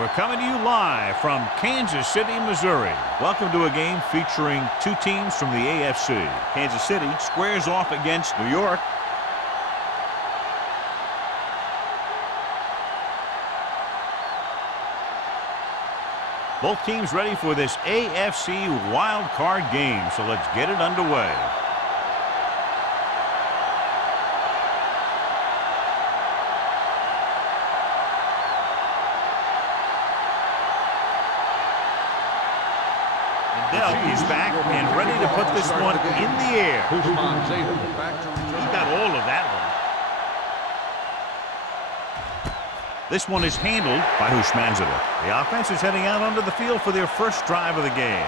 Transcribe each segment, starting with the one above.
We're coming to you live from Kansas City, Missouri. Welcome to a game featuring two teams from the AFC. Kansas City squares off against New York. Both teams ready for this AFC Wildcard game, so let's get it underway. He's back and ready to put this one in the air. He got all of that one. This one is handled by Hushmanzada. The offense is heading out onto the field for their first drive of the game.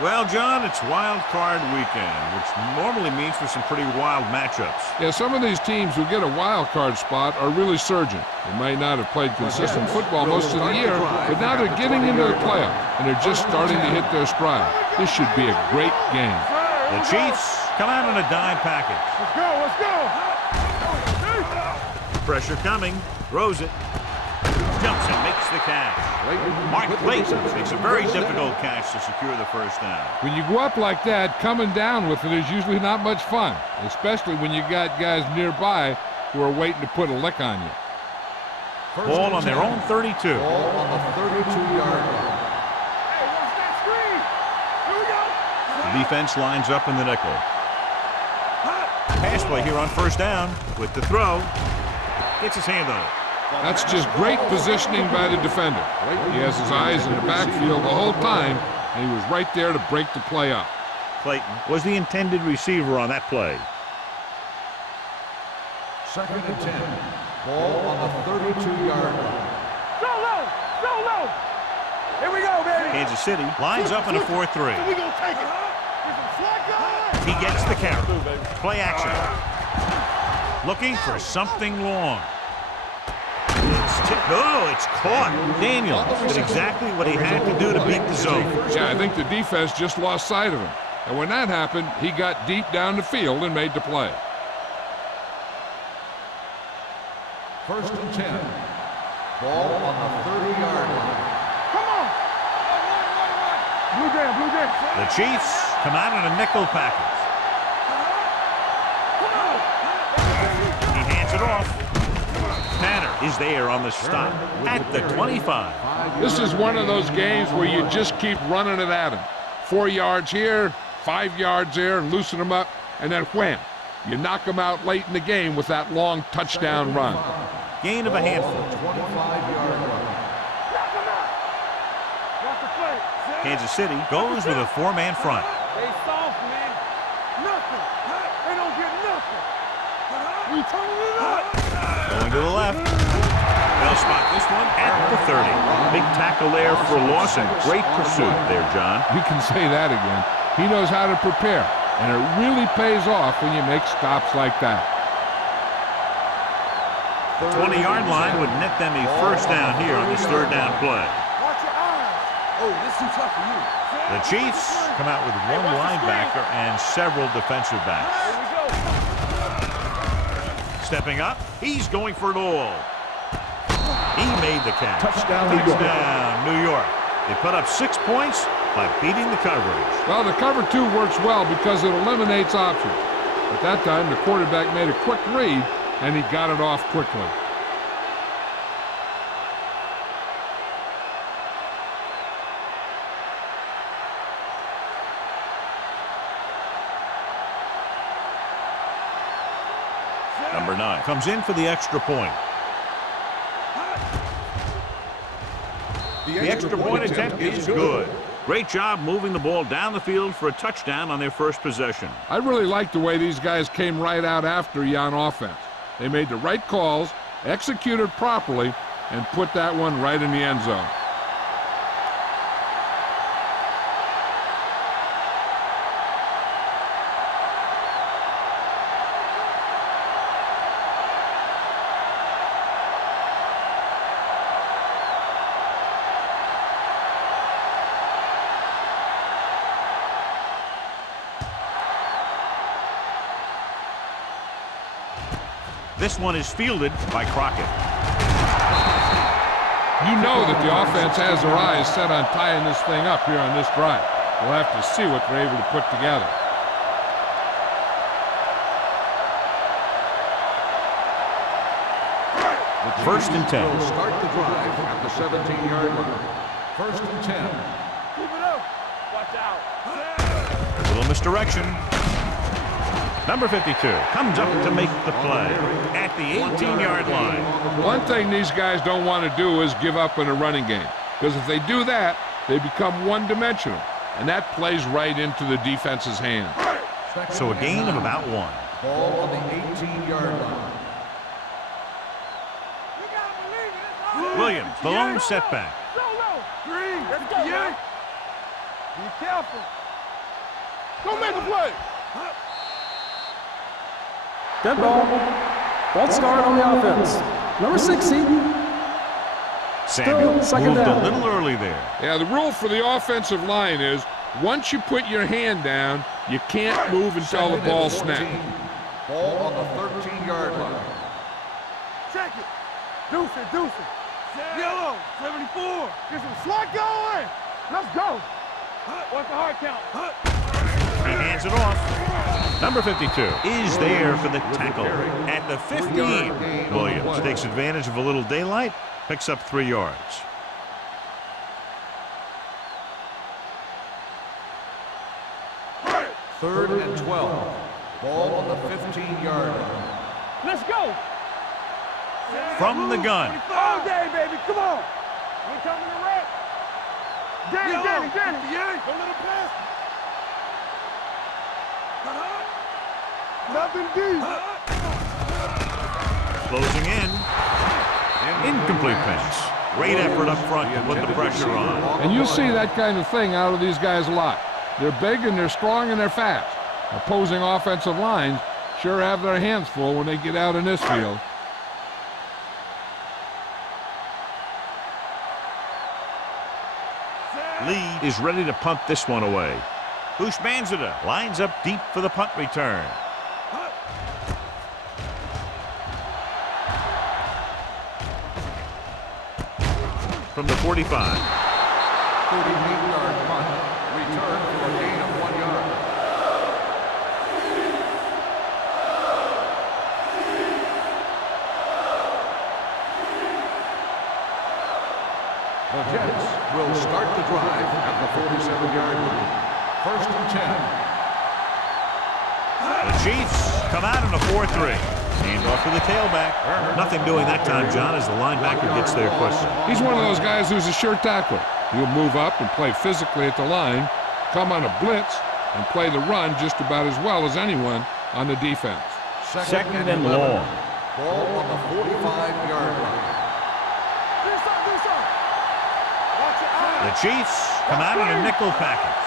Well, John, it's wild card weekend, which normally means for some pretty wild matchups. Yeah, some of these teams who get a wild card spot are really surging. They might not have played consistent football most of the year, but now they're getting into the playoff, and they're just starting to hit their stride. This should be a great game. The Chiefs come out in a dime package. Let's go, let's go. Pressure coming, throws it, jumps and makes the catch. Mark Clayton makes a very difficult catch to secure the first down. When you go up like that, coming down with it is usually not much fun, especially when you got guys nearby who are waiting to put a lick on you. Ball on their own 32. Ball on the 32-yard line. Hey, watch that screen. Here we go. The defense lines up in the nickel. Pass play here on first down with the throw. Gets his hand on it. That's just great positioning by the defender. He has his eyes in the backfield the whole time, and he was right there to break the play up. Clayton was the intended receiver on that play. 2nd and 10. Ball on the 32-yard line. Go low! Go low! Here we go, baby! Kansas City lines up in a 4-3. We gonna take it. He gets the carry. Play action. Looking for something long. It's caught. Daniel did exactly what he had to do to beat the zone. Yeah, I think the defense just lost sight of him. And when that happened, he got deep down the field and made the play. 1st and 10. Ball on the 30-yard line. Come on! Blue jam, blue jam. The Chiefs come out in a nickel package. He hands it off. Tanner is there on the stop at the 25. This is one of those games where you just keep running it at him. 4 yards here, 5 yards there, loosen them up, and then wham. You knock them out late in the game with that long touchdown run. Gain of a handful. 25-yard line. Kansas City goes with a 4-man front. They soft, man. Nothing. They don't get nothing. We turning it up. Going to the left. They'll spot this one at the 30. Big tackle there for loss and great pursuit there, John. You can say that again. He knows how to prepare, and it really pays off when you make stops like that. The 20-yard line would net them a first down here on this third down play. Watch your eyes. Oh, this is too tough for you. The Chiefs come out with one linebacker and several defensive backs. Stepping up, he's going for it all. He made the catch. Touchdown, New York. They put up 6 points by beating the coverage. Well, the cover 2 works well because it eliminates options. At that time, the quarterback made a quick read, and he got it off quickly. Number 9 comes in for the extra point. The extra point attempt is good. Great job moving the ball down the field for a touchdown on their first possession. I really like the way these guys came right out after you on offense. They made the right calls, executed properly, and put that one right in the end zone. This one is fielded by Crockett. You know that the offense has their eyes set on tying this thing up here on this drive. We'll have to see what they're able to put together. First and 10. Will start the drive at the 17-yard line. First and 10. Keep it up. Watch out. A little misdirection. Number 52 comes up to make the play at the 18-yard line. One thing these guys don't want to do is give up in a running game, because if they do that, they become one-dimensional, and that plays right into the defense's hands. So a gain of about 1. Ball on the 18-yard line. Williams, the lone setback. Green, let's go. Be careful. Don't make a play. Dead ball. False start on the offense. Number 60. Samuel second moved down. a little early there. Yeah, the rule for the offensive line is once you put your hand down, you can't move until the ball snaps. Ball on the 13-yard line. Check it. Deuce it, deuce it. Yellow, 74. Get some slot going. Let's go. What's the hard count? He hands it off. Number 52 is there for the tackle at the 15. Williams takes advantage of a little daylight, picks up 3 yards. Third and 12. Ball on the 15-yard line. Let's go. From the gun. All day, baby. Come on. We coming to wreck. Danny. Don't let him pass. Nothing deep. Closing in. Incomplete pass. Great effort up front to put the pressure on. And you'll see that kind of thing out of these guys a lot. They're big and they're strong and they're fast. Opposing offensive lines sure have their hands full when they get out in this field. Lee is ready to punt this one away. Bushmanzada lines up deep for the punt return. From the 45. 38-yard punt. Return for a gain of 1 yard. The Jets will start the drive at the 47-yard line. First and 10. The Chiefs come out in a 4-3. Hand off to the tailback. Nothing doing that time, John, as the linebacker gets there quickly. He's one of those guys who's a sure tackler. He'll move up and play physically at the line, come on a blitz, and play the run just about as well as anyone on the defense. Second and long. Ball on the 45-yard line. The Chiefs come out in a nickel package.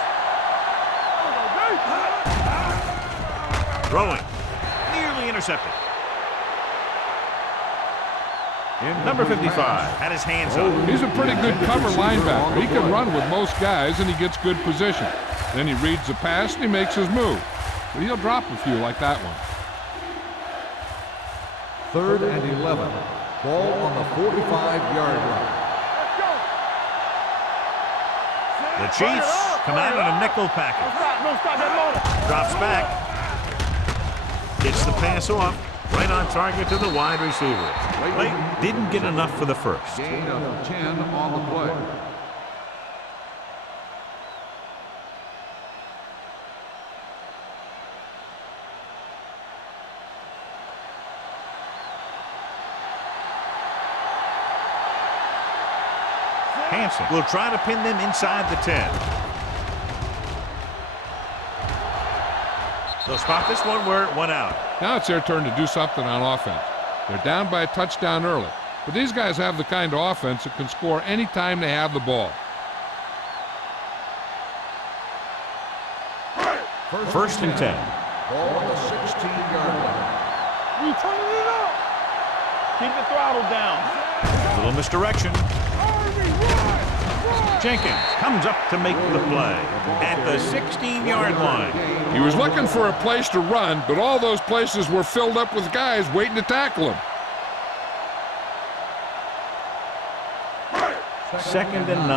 Throwing. Nearly intercepted. Number 55 had his hands up. He's a pretty good cover linebacker. He can run with most guys, and he gets good position. Then he reads the pass, and he makes his move. But he'll drop a few like that one. Third and 11. Ball on the 45-yard line. The Chiefs come out in a nickel package. Drops back. Gets the pass off. Right on target to the wide receiver. Late didn't get enough for the first. Gain of 10 on the play. Hansen will try to pin them inside the 10. They'll spot this one where it went out. Now it's their turn to do something on offense. They're down by a touchdown early. But these guys have the kind of offense that can score any time they have the ball. First and 10. Ball on the 16-yard line. We turning it up. Keep the throttle down. A little misdirection. Jenkins comes up to make the play at the 16-yard line. He was looking for a place to run, but all those places were filled up with guys waiting to tackle him. 2nd and 9.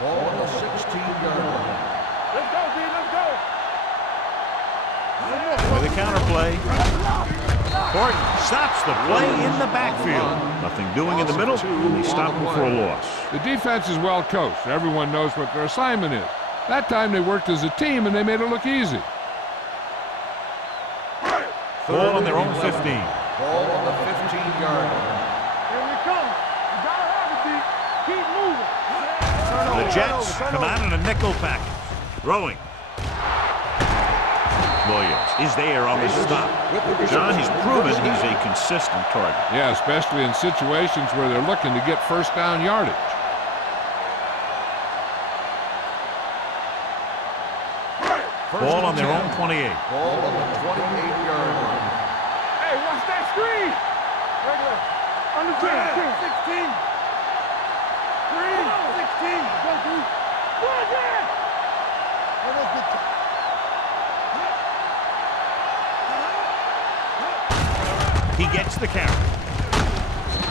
Ball on the 16-yard line. Let's go, D. Let's go. With a counterplay. Horton stops the play in the backfield. Nothing doing in the middle, and they stop him for a loss. The defense is well coached. Everyone knows what their assignment is. That time they worked as a team, and they made it look easy. Ball on their own 15. Ball on the 15-yard line. Here we come. You gotta have it, D. Keep moving. The Jets come out in a nickel package. Throwing. Williams is there on the stop. John, he's proven he's a consistent target. Yeah, especially in situations where they're looking to get first down yardage. Ball on their own 28. Ball on the 28-yard line. Hey, watch that screen. Regular. Under 10. 16. 3. 16. Go, D. Go again. He gets the carry.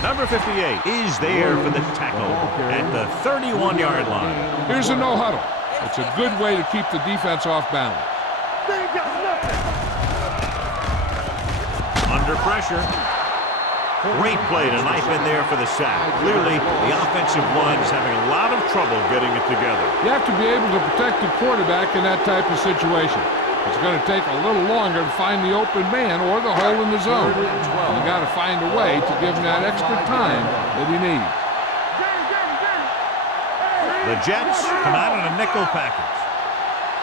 Number 58 is there for the tackle at the 31-yard line. Here's a no huddle. It's a good way to keep the defense off balance. They ain't got nothing. Under pressure. Great play to knife in there for the sack. Clearly, the offensive line is having a lot of trouble getting it together. You have to be able to protect the quarterback in that type of situation. It's going to take a little longer to find the open man or the hole in the zone. You got to find a way to give him that extra time that he needs. The Jets come out in a nickel package.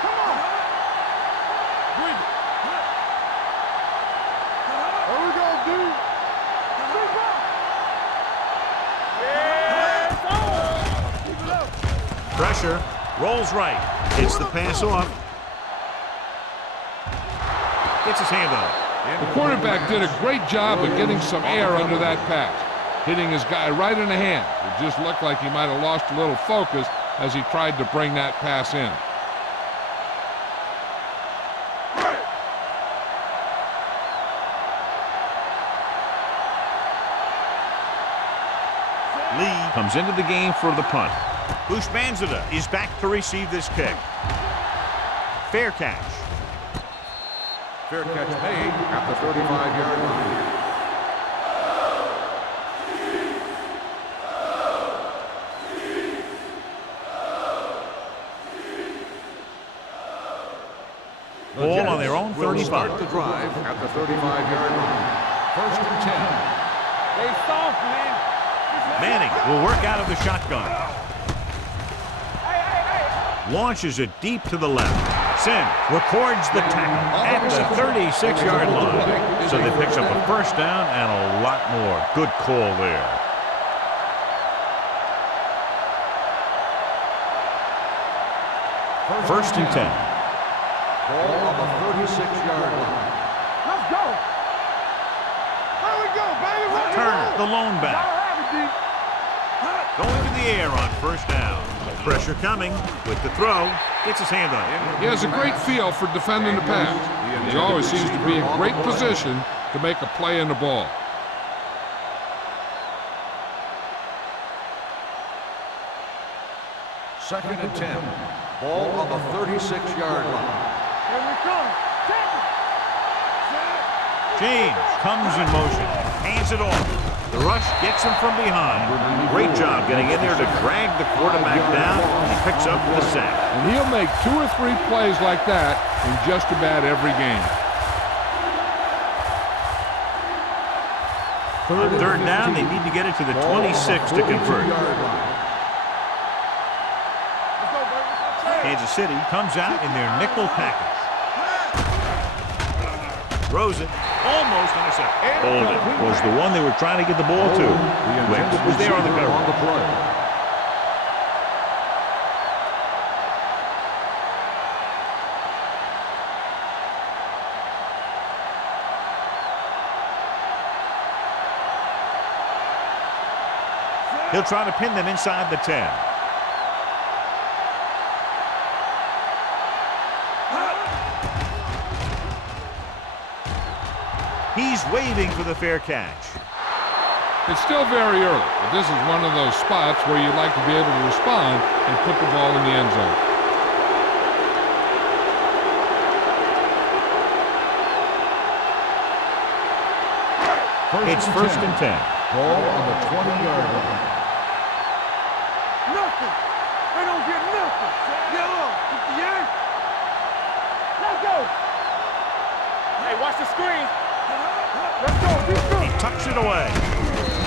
Come on. Breathe it. There we go, dude. Keep it up. Pressure. Rolls right. Hits the pass off. Gets his hand on it. The quarterback did a great job of getting some air under that pass, hitting his guy right in the hand. It just looked like he might have lost a little focus as he tried to bring that pass in. Lee comes into the game for the punt. Bushmanzada is back to receive this kick. Fair catch. Fair catch made at the 35-yard line. Ball on their own 35. Start the drive at the 35-yard line. 1st and 10. They soft, man. Manning will work out of the shotgun. Launches it deep to the left. Sim records the tackle at the 36-yard line. So they picks up a first down and a lot more. Good call there. First and 10. Ball on the 36-yard line. Let's go. There we go, baby. Turner, the lone back. Going to the air on first down. Pressure coming with the throw. Gets his hand on it. He has a great feel for defending the pass. He always seems to be in great position to make a play in the ball. Second and 10. Ball on the 36-yard line. Here we come. James comes in motion. Hands it off. The rush gets him from behind. Great job getting in there to drag the quarterback down, and he picks up the sack. And he'll make 2 or 3 plays like that in just about every game. Third down, they need to get it to the 26 to convert. Kansas City comes out in their nickel package. Throws it. Almost intercepted. Holden was the one they were trying to get the ball to. Wicks was there on the cover. He'll try to pin them inside the 10. He's waving for the fair catch. It's still very early, but this is one of those spots where you'd like to be able to respond and put the ball in the end zone. It's first and 10. Ball on the 20-yard line. Nothing. They don't get nothing. Yellow. Yeah. Let's go. Hey, watch the screen. Let's go. He tucks it away.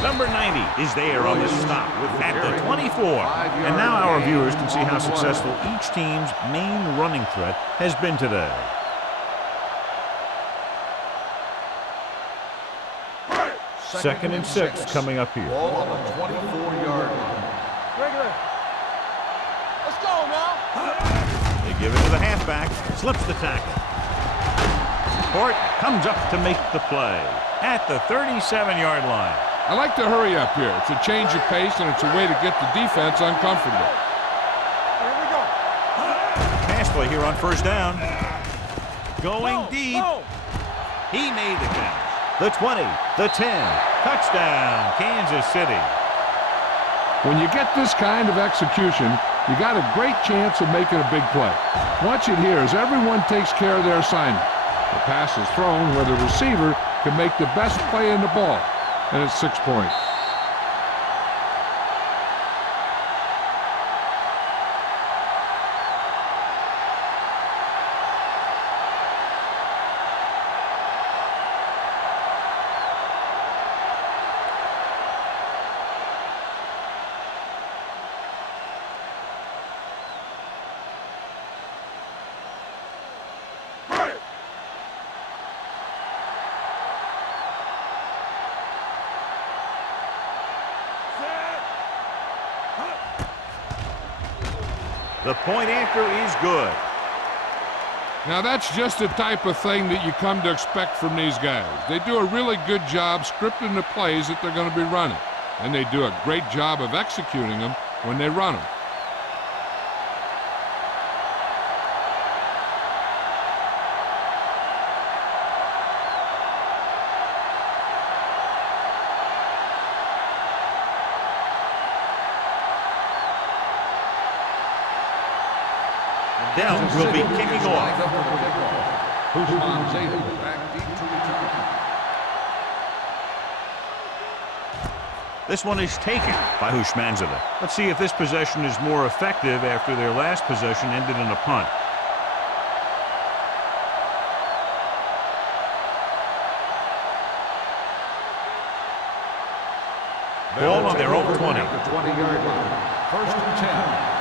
Number 90 is there on the stop at the 24. And now our viewers can see how successful each team's main running threat has been today. Second and 6 coming up here. Ball on the 24-yard line. Regular. Let's go now. They give it to the halfback. Slips the tackle. Court comes up to make the play at the 37-yard line. I like to hurry up here. It's a change of pace, and it's a way to get the defense uncomfortable. Here we go. Pass play here on first down. Going deep. He made the catch. The 20, the 10, touchdown, Kansas City. When you get this kind of execution, you got a great chance of making a big play. Watch it here as everyone takes care of their assignment. The pass is thrown where the receiver can make the best play in the ball, and it's 6 points. The point after is good. Now that's just the type of thing that you come to expect from these guys. They do a really good job scripting the plays that they're going to be running, and they do a great job of executing them when they run them. Down will be kicking off. This one is taken by Hushmanzadeh. Let's see if this possession is more effective after their last possession ended in a punt. Ball on their own 20. 20-yard line. First and 10.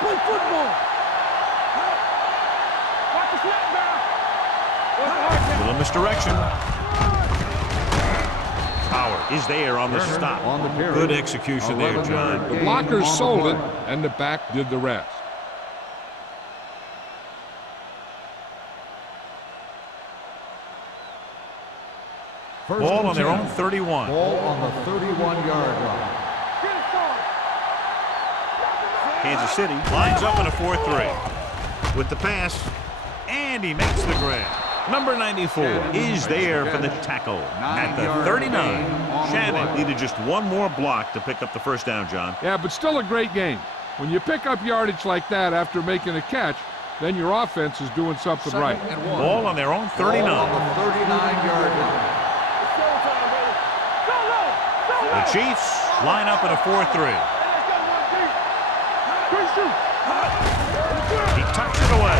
Play football. Watch the snap down. What's the hard down? Little misdirection. Power is there on the stop. On the carry. Good execution there, John. The blockers sold it, and the back did the rest. Ball on their own 31. Ball on the 31-yard line. Kansas City lines up in a 4-3. With the pass, and he makes the grab. Number 94 is there for the tackle at the 39. Shannon needed just one more block to pick up the first down, John. Yeah, but still a great game. When you pick up yardage like that after making a catch, then your offense is doing something right. Ball on their own 39. Ball on the 39-yard line. The Chiefs line up in a 4-3. He tucks it away.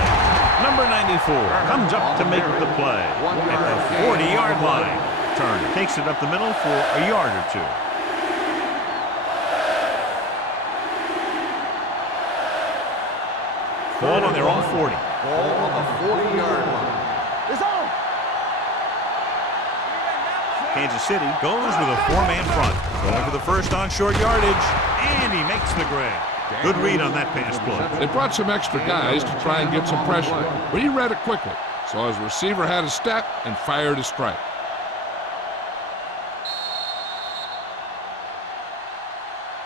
Number 94 comes up to make the play at the 40-yard line. Turner takes it up the middle for a yard or two. Ball on their own 40. Ball on the 40-yard line. It's on. Kansas City goes with a four-man front. Going for the first on short yardage, and he makes the grab. Good read on that pass play. They brought some extra guys to try and get some pressure, but he read it quickly, so his receiver had a step and fired a strike.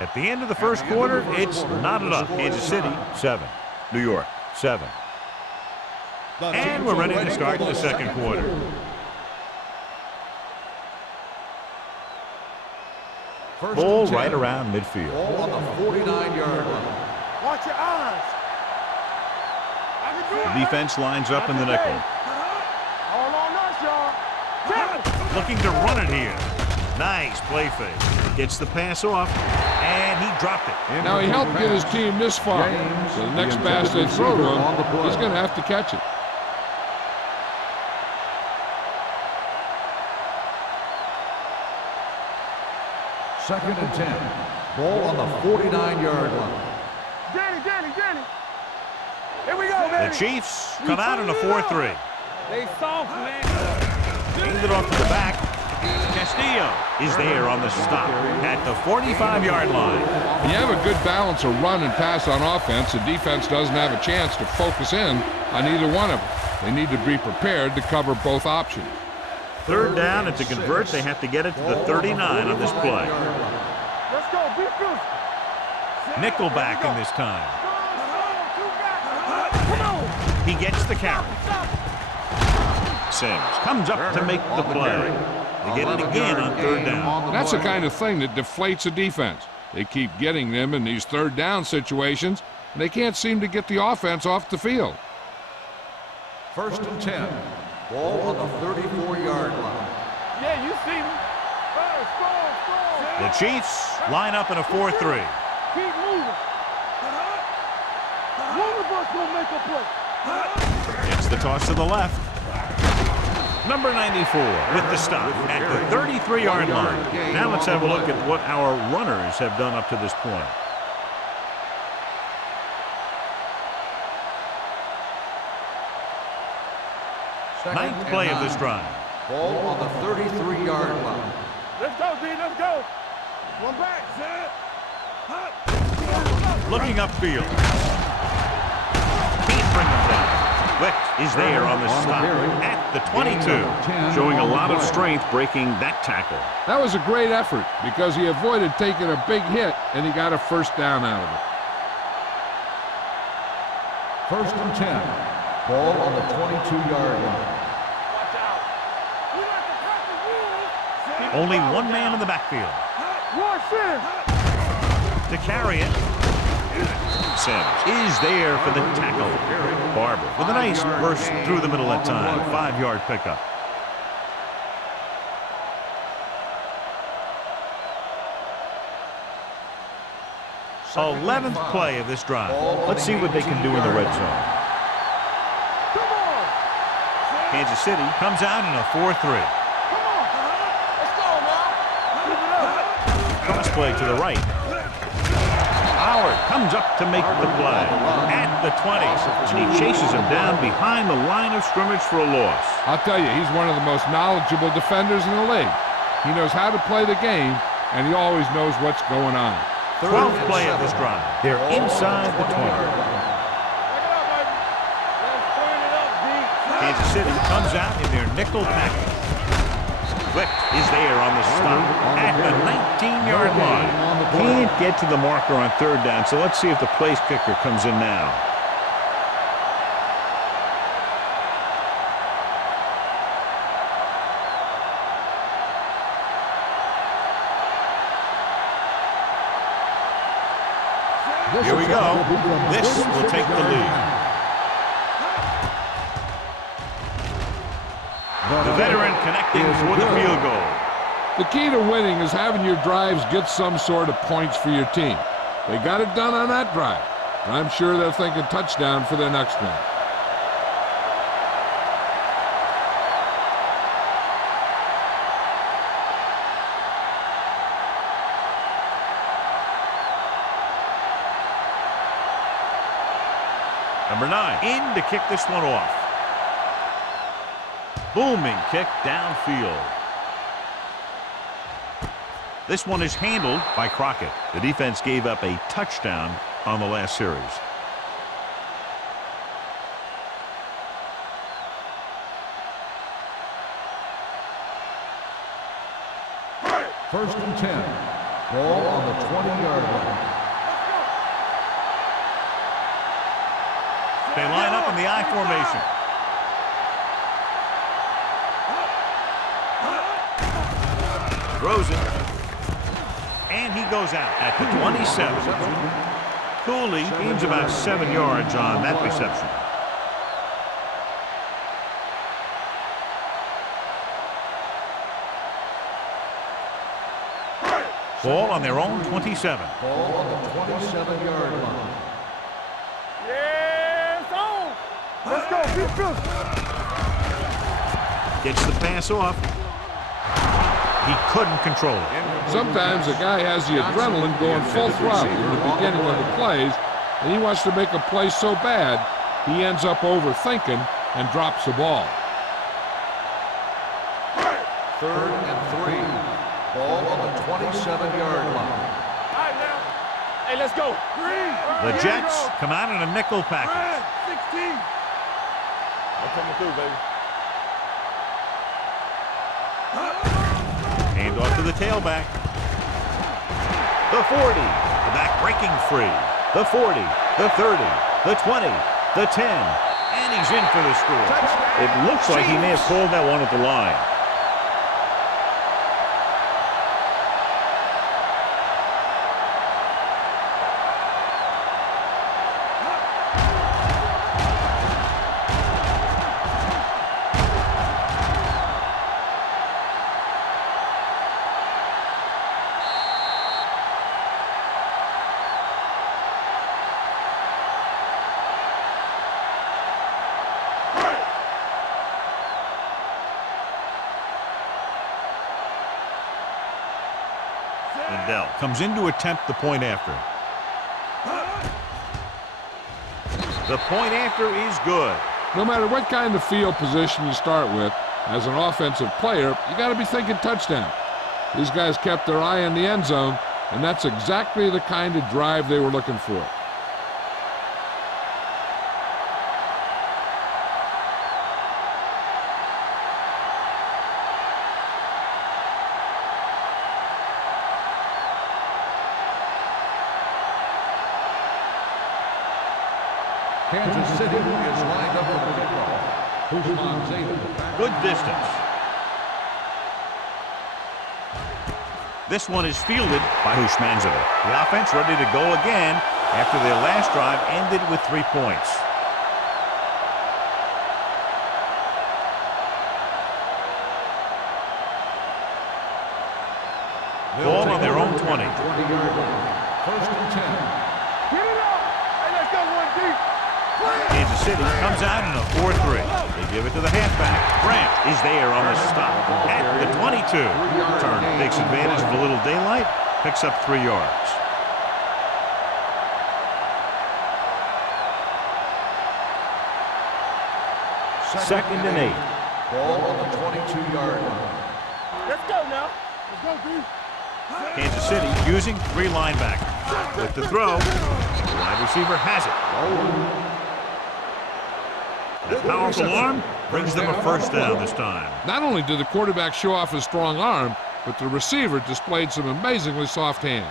At the end of the first quarter, it's knotted up. Kansas City, 7. New York, 7. And we're ready to start the second quarter. Ball right around midfield. Ball on the 49-yard line. Watch your eyes. I can do it. The defense lines up in the nickel. All on us, y'all. Looking to run it here. Nice play fake. Gets the pass off, and he dropped it. Now he helped get his team this far. So the next pass they throw to him, he's going to have to catch it. Second and 10. Ball on the 49-yard line. Danny. Here we go, baby. The Chiefs come out in a 4-3. They soft, man. Hand it off to the back. Castillo is there on the stop at the 45-yard line. When you have a good balance of run and pass on offense, the defense doesn't have a chance to focus in on either one of them. They need to be prepared to cover both options. Third down, and to convert, they have to get it to the 39 on this play. Let's go, be good. Nickel back in this time. He gets the carry. Sims comes up to make the play. They get it again on third down. That's the kind of thing that deflates a defense. They keep getting them in these third down situations, and they can't seem to get the offense off the field. First and 10. Ball on the 34-yard line. Yeah, you see me. Score. The Chiefs line up in a 4-3. Keep moving. One of us will make a play. It's the toss to the left. Number 94 with the stop at the 33-yard line. Now let's have a look at what our runners have done up to this point. Ninth play of this drive. Ball on the 33-yard line. Let's go, D. Let's go. One back, set. Looking upfield. Can't bring him down. Wick is there on the stop at the 22. Showing a lot of strength breaking that tackle. That was a great effort because he avoided taking a big hit, and he got a first down out of it. First and 10. Ball on the 22-yard line. Watch out. We like to cut the rules. Only one man in the backfield. Rush in. To carry it. Sims is there for the tackle. Barber with a nice burst through the middle that time. 5-yard pickup. So 11th play of this drive. Let's see what they can do in the red zone. Come on. Kansas City comes out in a 4-3. Come on. Let's go now. Keep it up. Cross play to the right. Howard comes up to make the play at the 20. And he chases him down behind the line of scrimmage for a loss. I'll tell you, he's one of the most knowledgeable defenders in the league. He knows how to play the game, and he always knows what's going on. 12th play of this drive. They're inside the 20. Back it up, baby. Let's turn it up, D. Kansas City comes out in their nickel package. Wick is there on the stop at the 19-yard line. Can't get to the marker on third down, so let's see if the place kicker comes in now. Here we go. This will take the lead. The veteran connecting for the field goal. The key to winning is having your drives get some sort of points for your team. They got it done on that drive, and I'm sure they're thinking touchdown for their next one. Number 9 in to kick this one off. Booming kick downfield. This one is handled by Crockett. The defense gave up a touchdown on the last series. First and 10. Ball on the 20-yard line. They line up in the I formation. Throws it. And he goes out at the 27. Cooley gains about 7 yards on that reception. Ball on their own 27. Ball on the 27-yard line. Yes, on. Let's go. Keep good. Gets the pass off. He couldn't control it. Sometimes a guy has the adrenaline going full throttle in the beginning of the plays, and he wants to make a play so bad, he ends up overthinking and drops the ball. 3rd and 3. Ball on the 27-yard line. All right, now. Hey, let's go. Green. The Jets come out in a nickel package. Red, 16. I'm coming through, baby. Hand off to the tailback. The 40. The back breaking free. The 40. The 30. The 20. The 10. And he's in for the score. It looks like he may have called that one at the line. Lindell comes in to attempt the point after. The point after is good. No matter what kind of field position you start with, as an offensive player, you got to be thinking touchdown. These guys kept their eye on the end zone, and that's exactly the kind of drive they were looking for. Kansas City is lined up for the kickoff. Good distance. This one is fielded by Hushmanzova. The offense ready to go again after their last drive ended with 3 points. Ball on their own 20. 20-yard line. 1st and 10. Get it up. Hey, let's go one deep. Kansas City comes out in a 4-3. They give it to the halfback. Brandt is there on the stop at the 22. Turner takes advantage of a little daylight, picks up 3 yards. Second and 8. Ball on the 22-yard line. Let's go now. Let's go, D. Kansas City using 3 linebackers. With the throw, the wide receiver has it. That powerful arm brings them a first down this time. Not only did the quarterback show off his strong arm, but the receiver displayed some amazingly soft hands.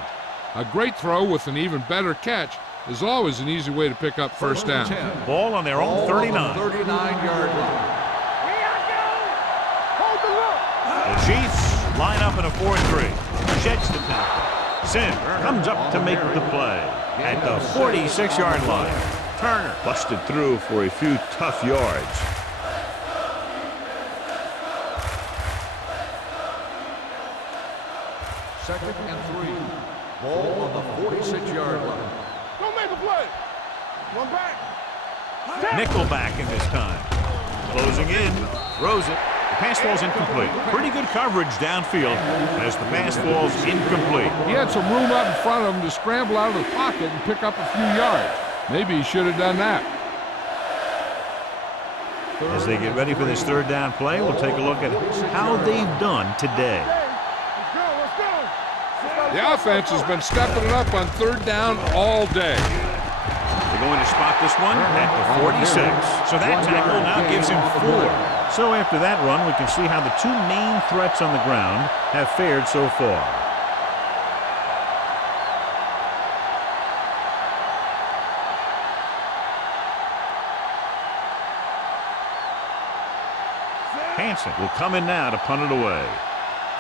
A great throw with an even better catch is always an easy way to pick up first down. Ball on their own 39. 39-yard line. The Chiefs line up in a 4-3. Sheds the tackle. Sim comes up to make the play at the 46-yard line. Turner busted through for a few tough yards. Second and 3. Ball on the 46-yard line. Don't make a play. One back. Nickelback in this time. Closing in. Throws it. The pass falls incomplete. Pretty good coverage downfield as the pass falls incomplete. He had some room up in front of him to scramble out of the pocket and pick up a few yards. Maybe he should have done that. As they get ready for this 3rd down play, we'll take a look at how they've done today. Let's go. Let's go. The offense has been stepping it up on 3rd down all day. They're going to spot this one at the 46. So that tackle now gives him 4. So after that run, we can see how the 2 main threats on the ground have fared so far. Hansen will come in now to punt it away.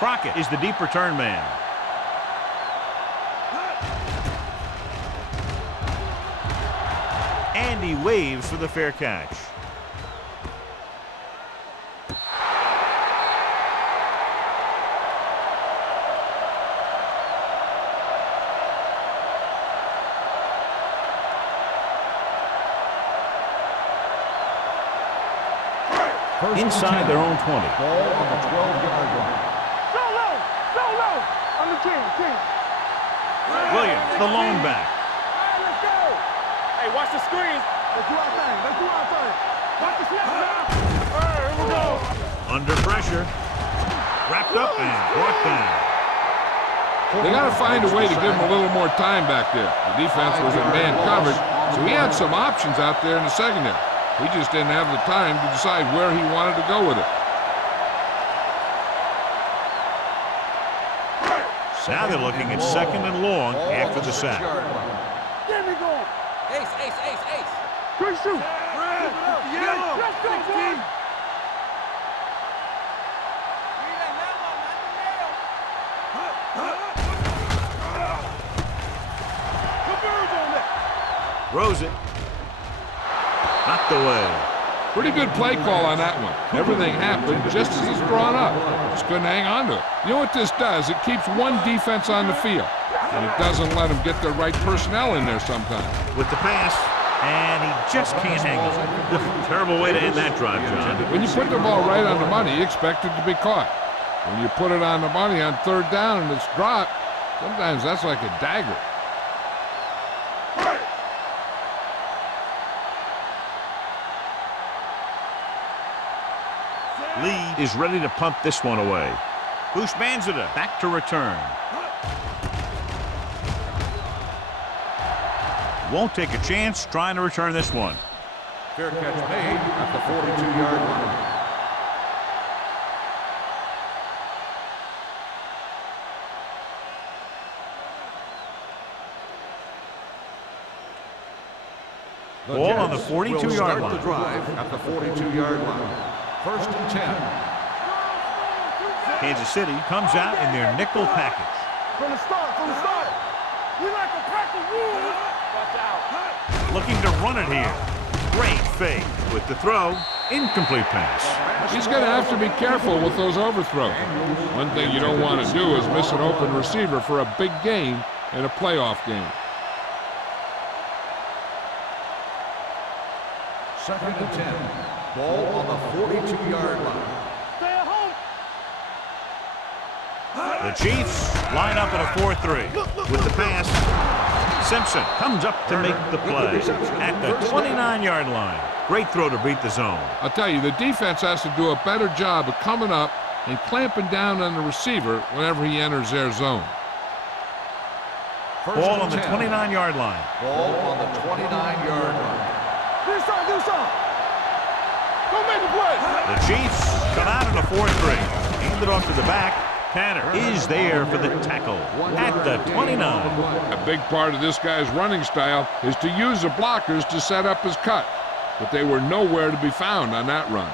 Crockett is the deep return man. And he waves for the fair catch. Inside their own 20. Ball on the 12-yard line. Go low! Go low! On the 10. Williams, the lone back. All right, let's go! Hey, watch the screens. Let's do our thing. Watch the snap now. All right, here we go. Under pressure. Wrapped up and brought down. They got to find a way to give him a little more time back there. The defense was in man coverage, so he had some options out there in the secondary. He just didn't have the time to decide where he wanted to go with it. Now they're looking at second and long after the sack. There we go. Ace. Great shoot. Yeah, let's go, boy. Put birds on that. Throws it. Knocked away. Pretty good play call on that one. Everything happened just as it's drawn up. Just couldn't hang on to it. You know what this does? It keeps one defense on the field, and it doesn't let them get the right personnel in there sometimes. With the pass, and he just can't hang on. Terrible way to end that drive, John. When you put the ball right on the money, you expect it to be caught. When you put it on the money on third down and it's dropped, sometimes that's like a dagger. Lee is ready to punt this one away. Bush Manzada back to return. Won't take a chance trying to return this one. Fair catch made at the 42-yard line. Ball on the 42-yard line. The drive at the 42-yard line. First and 10. Kansas City comes out in their nickel package. From the start. We like a pack of wolves. Watch out. Looking to run it here. Great fake with the throw. Incomplete pass. He's going to have to be careful with those overthrows. One thing you don't want to do is miss an open receiver for a big gain in a playoff game. Second and 10. Ball on the 42-yard line. Stay at home. The Chiefs line up in a 4-3. With the pass, Simpson comes up to make the play at the 29-yard line. Great throw to beat the zone. I'll tell you, the defense has to do a better job of coming up and clamping down on the receiver whenever he enters their zone. Ball on the 29-yard line. Ball on the 29-yard line. Do something. Go make a play. The Chiefs come out in a 4-3. Hand it off to the back. Tanner is there for the tackle at the 29. A big part of this guy's running style is to use the blockers to set up his cut, but they were nowhere to be found on that run.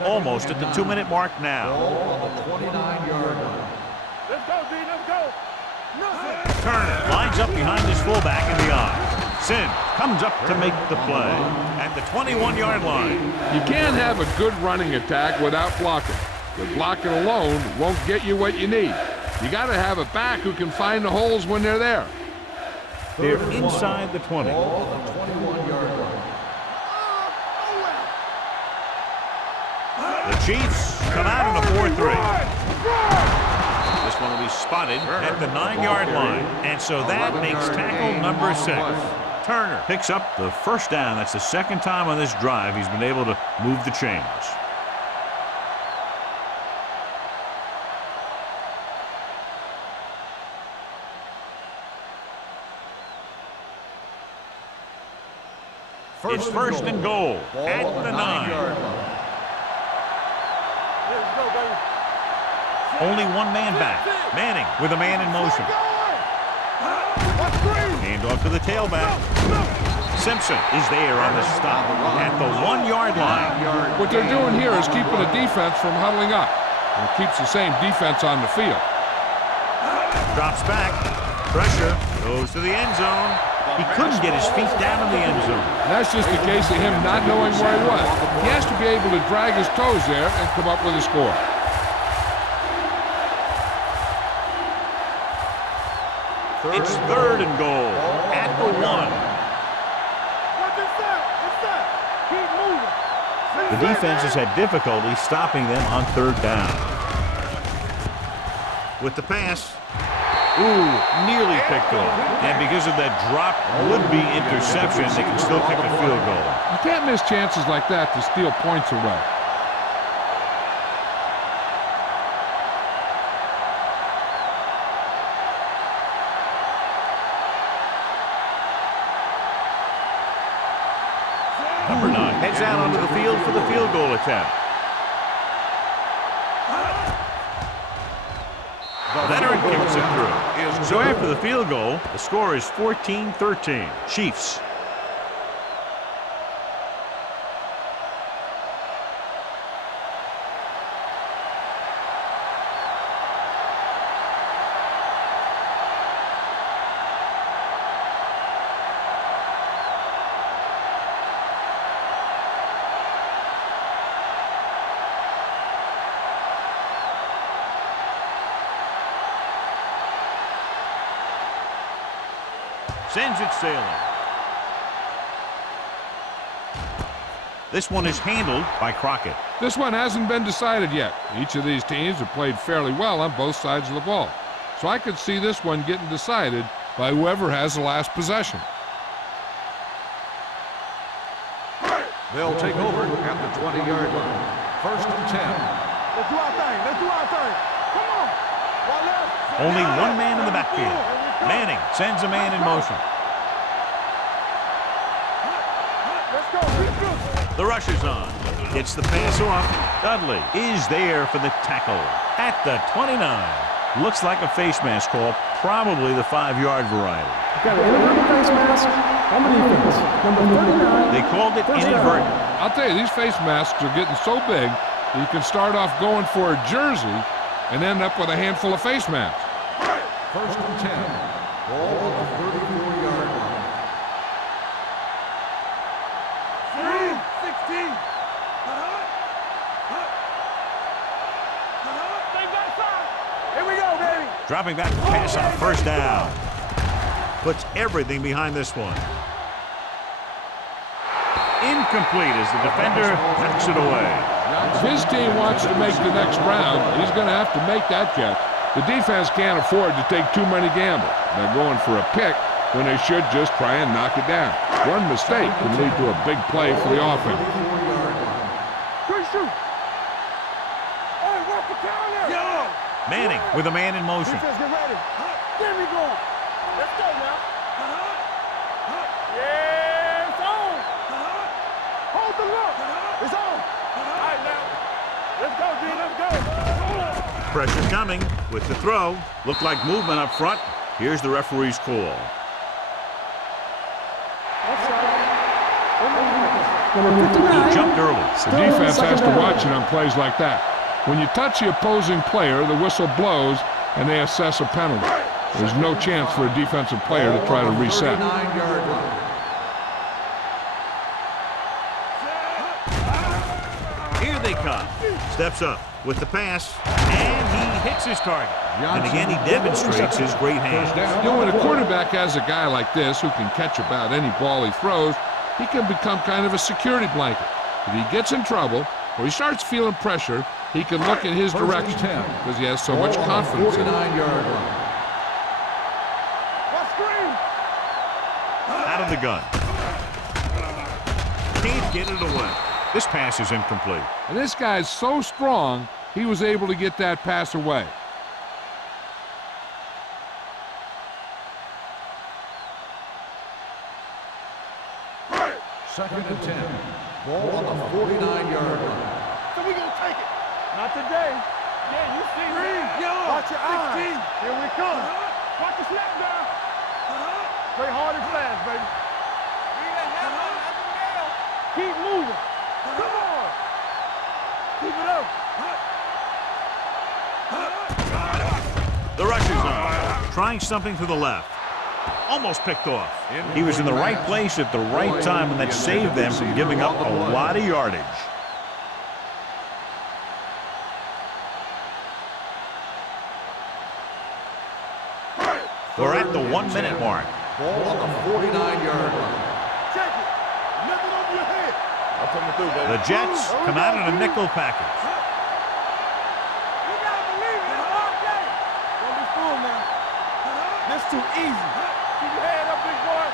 Almost at the 2-minute mark now. Ball on the 29-yard line. Let's go, D. Let's go. Turner lines up behind his fullback in the eye. Sin comes up to make the play at the 21-yard line. You can't have a good running attack without blocking. The blocking alone won't get you what you need. You got to have a back who can find the holes when they're there. They're inside the 20. Ball on the 21-yard line. The Chiefs come out in a 4-3. This one will be spotted at the 9-yard line. And so that makes tackle number 6. Turner picks up the first down. That's the second time on this drive he's been able to move the chains. It's first and goal at the 9. Only one man back. Manning with a man in motion. Hand off to the tailback. Simpson is there on the stop at the 1-yard line. What they're doing here is keeping the defense from huddling up. and keeps the same defense on the field. Drops back. Pressure. Goes to the end zone. He couldn't get his feet down in the end zone. And that's just a case of him not knowing where he was. He has to be able to drag his toes there and come up with a score. It's 3rd and goal at the 1. What's that? What's that? Keep moving. The defense has had difficulty stopping them on 3rd down. With the pass. Ooh, nearly picked off. And because of that drop would-be interception, they can still kick a field goal. You can't miss chances like that to steal points away. Number 9 heads out onto the field for the field goal attempt. Veteran kicks it through. So after the field goal, the score is 14-13. Chiefs. Sends it sailing. This one is handled by Crockett. This one hasn't been decided yet. Each of these teams have played fairly well on both sides of the ball. So I could see this one getting decided by whoever has the last possession. They'll take over at the 20-yard line. 1st and 10. Let's do our thing. Let's do our thing. Come on. Right left. Only one man in the backfield. Manning sends a man in motion. Let's go. The rush is on. Gets the pass off. Dudley is there for the tackle at the 29. Looks like a face mask call, probably the 5-yard variety. Got an inadvertent face mask on the defense. Number 39. They called it inadvertent. I'll tell you, these face masks are getting so big that you can start off going for a jersey and end up with a handful of face masks. 1st and 10. Ball on the 34-yard line. 16. Here we go, baby. Dropping back to pass on 1st down. Puts everything behind this one. Incomplete as the defender knocks it away. If his team wants to make the next round, he's going to have to make that catch. The defense can't afford to take too many gambles. They're going for a pick when they should just try and knock it down. One mistake can lead to a big play for the offense. Good shoot. Hey, what's the count there? Yo. Manning with a man in motion. Defense, get ready. Get me going. Let's go now. Yeah, it's on. Hold the look. It's on. All right, now. Let's go, D. Let's go. Pressure coming with the throw. Looked like movement up front. Here's the referee's call. He jumped early. The defense has to watch it on plays like that. When you touch the opposing player, the whistle blows and they assess a penalty. There's no chance for a defensive player to try to reset. 39-yard line. Here they come. Steps up with the pass, and he hits his target. And again, he demonstrates his great hands. You know, when a quarterback has a guy like this who can catch about any ball he throws, he can become kind of a security blanket. If he gets in trouble or he starts feeling pressure, he can look in his direction because he has so much confidence in it. 49-yard line. Out of the gun. Can't get it away. This pass is incomplete. And this guy's so strong, he was able to get that pass away. Second and 10. Ball on the 49-yard line. So we gonna take it. Not today. Yeah, you see me. Watch your eyes. Here we come. Watch the snap down. Play hard and fast, baby. Keep moving. Come on. Keep it up. Trying something to the left. Almost picked off. He was in the right place at the right time, and that saved them from giving up a lot of yardage. We're at the 1-minute mark. Ball on the 49-yard line. Check it. Nothing over your head. I'm coming through, baby. The Jets come out in a nickel package. You gotta believe it. It's a hard game. Don't be fooled now. That's too easy. Keep your head up, big boy.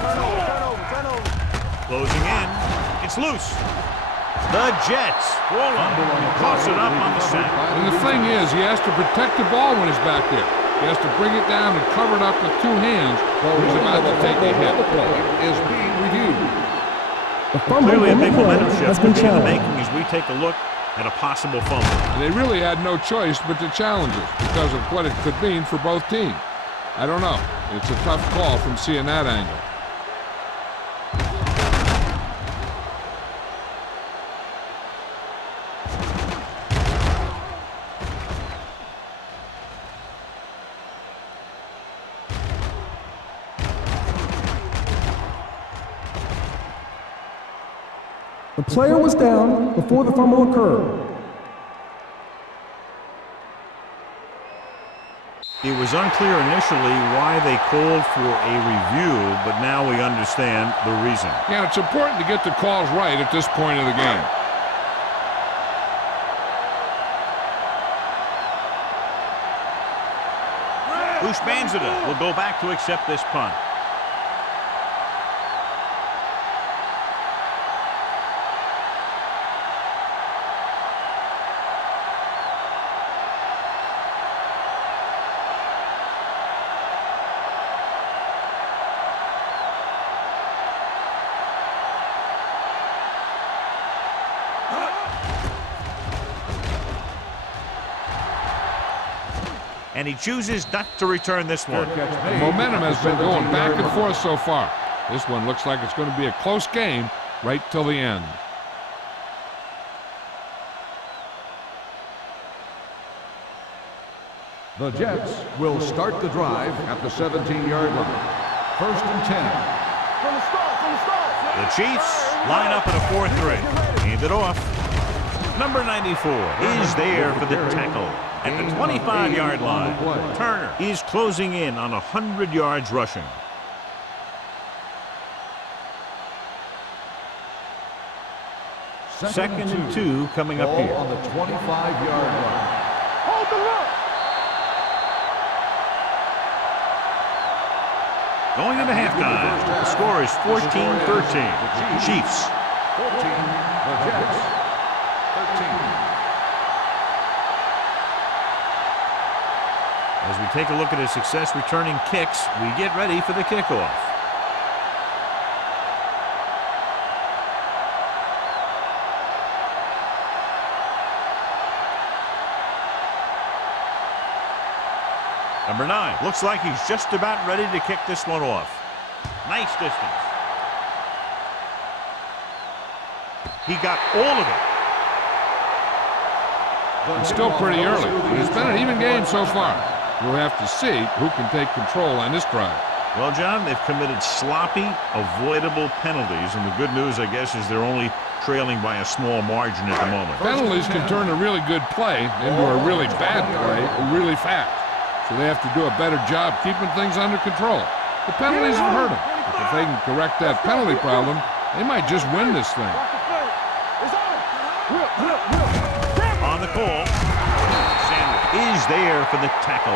Turn over. Closing in. It's loose. The Jets fall on it and toss it up on the sack. And the thing is, he has to protect the ball when he's back there. He has to bring it down and cover it up with two hands while he's about to take a hit. Is being reviewed. Clearly a big momentum shift could be in the making as we take a look at a possible fumble. And they really had no choice but to challenge it because of what it could mean for both teams. I don't know. It's a tough call from seeing that angle. The player was down before the fumble occurred. It was unclear initially why they called for a review, but now we understand the reason. Yeah, it's important to get the calls right at this point of the game. Ushmanzada will go back to accept this punt. And he chooses not to return this one. The momentum has been going back and forth so far. This one looks like it's going to be a close game right till the end. The Jets will start the drive at the 17-yard line. 1st and 10. From the start. The Chiefs line up at a 4-3. Hand it off. Number 94 is there for the tackle at the 25-yard line. Turner is closing in on 100 yards rushing. Second and 2 coming up here. On the 25-yard line. Hold the look. Going into halftime, the score is 14-13. Chiefs. 14, the Jets. 13. As we take a look at his success returning kicks, we get ready for the kickoff. Number 9 looks like he's just about ready to kick this one off. Nice distance. He got all of it. It's still pretty early, but it's been an even game so far. We'll have to see who can take control on this drive. Well, John, they've committed sloppy, avoidable penalties, and the good news, I guess, is they're only trailing by a small margin at the moment. Penalties can turn a really good play into a really bad play really fast. So they have to do a better job keeping things under control. The penalties have hurt them. But if they can correct that penalty problem, they might just win this thing. On the call, Sanders is there for the tackle.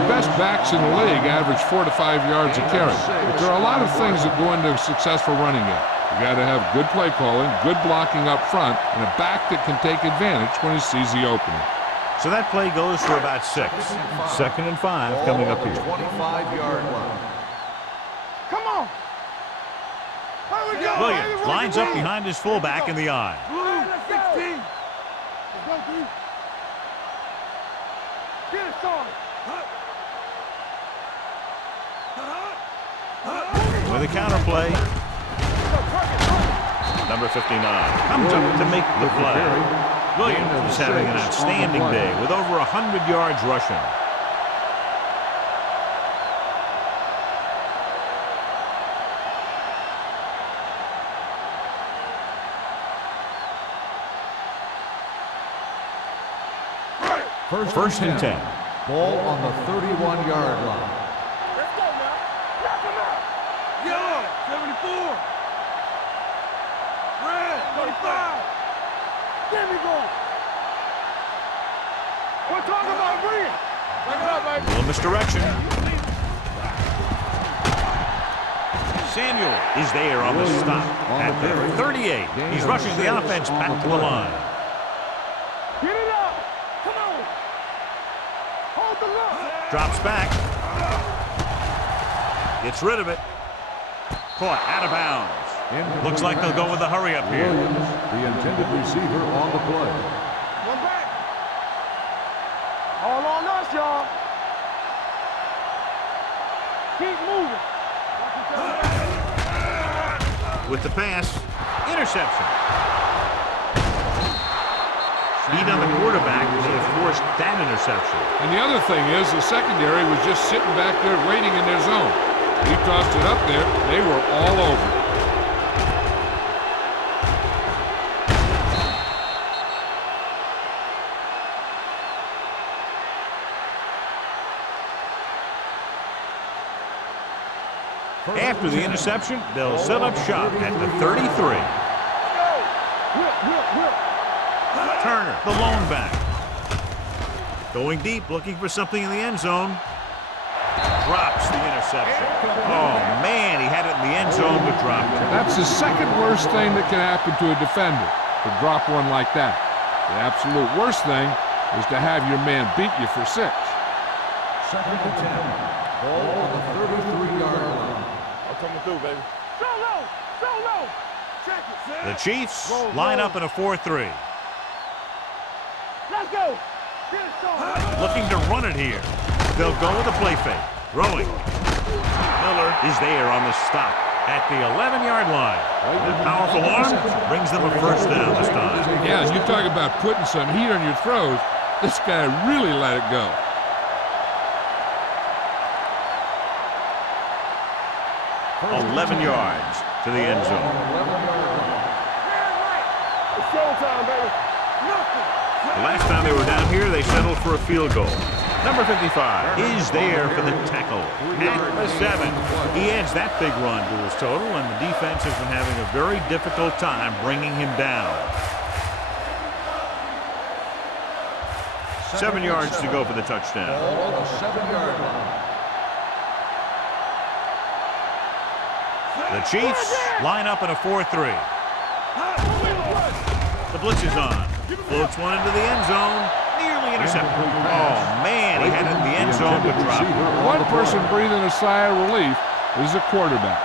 The best backs in the league average 4 to 5 yards a carry. But there are a lot of things that go into a successful running game. You got to have good play calling, good blocking up front, and a back that can take advantage when he sees the opening. So that play goes for about 6. 2nd and 5 coming up here. 25-yard line. Come on. Here we go. Williams lines up behind his fullback in the eye. Blue 16. Let's go, dude. Get it started. With a counter play, number 59 comes up to make the play. Williams is having an outstanding day with over 100 yards rushing. First and 10. Ball on the 31-yard line. Let's go now. Knock him out. Yellow, 74. Red, 25. Get me going. We're talking about green. Bring it up, baby. Little misdirection. Samuel is there on the stop at the 38. He's rushing the offense back to the line. Get it up. Come on. Hold the look. Drops back. Gets rid of it. Caught out of bounds. Looks like they'll go with a hurry up here. Williams, the intended receiver on the play. One back. All on us, y'all. Keep moving. With the pass, interception. Speed on the quarterback may have forced that interception. And the other thing is the secondary was just sitting back there waiting in their zone. He tossed it up there. They were all over it. After the interception, they'll set up shop at the 33. Turner, the lone back. Going deep, looking for something in the end zone. Drops the interception. Oh, man, he had it in the end zone, but dropped it. That's the second worst thing that can happen to a defender, to drop one like that. The absolute worst thing is to have your man beat you for 6. Second and 10. Ball on the 33-yard line. I'm coming through, baby. So low. So low. Check it. The Chiefs line up in a 4-3. Let's go. Get it started. Looking to run it here. They'll go with a play fake. Throwing. Miller is there on the stop at the 11-yard line. The powerful arm brings them a first down this time. Yeah, and you talk about putting some heat on your throws. This guy really let it go. First 11 yards to the end zone. It's showtime, baby. Nothing. The last time they were down here, they settled for a field goal. Number 55 is there for the tackle at the 7. He adds that big run to his total, and the defense has been having a very difficult time bringing him down. 7 yards to go for the touchdown. Ball on the 7-yard line. The Chiefs line up in a 4-3. The blitz is on. Floats one into the end zone. Nearly intercepted. Oh, man, he had it in the end zone, but dropped it. One person breathing a sigh of relief is the quarterback.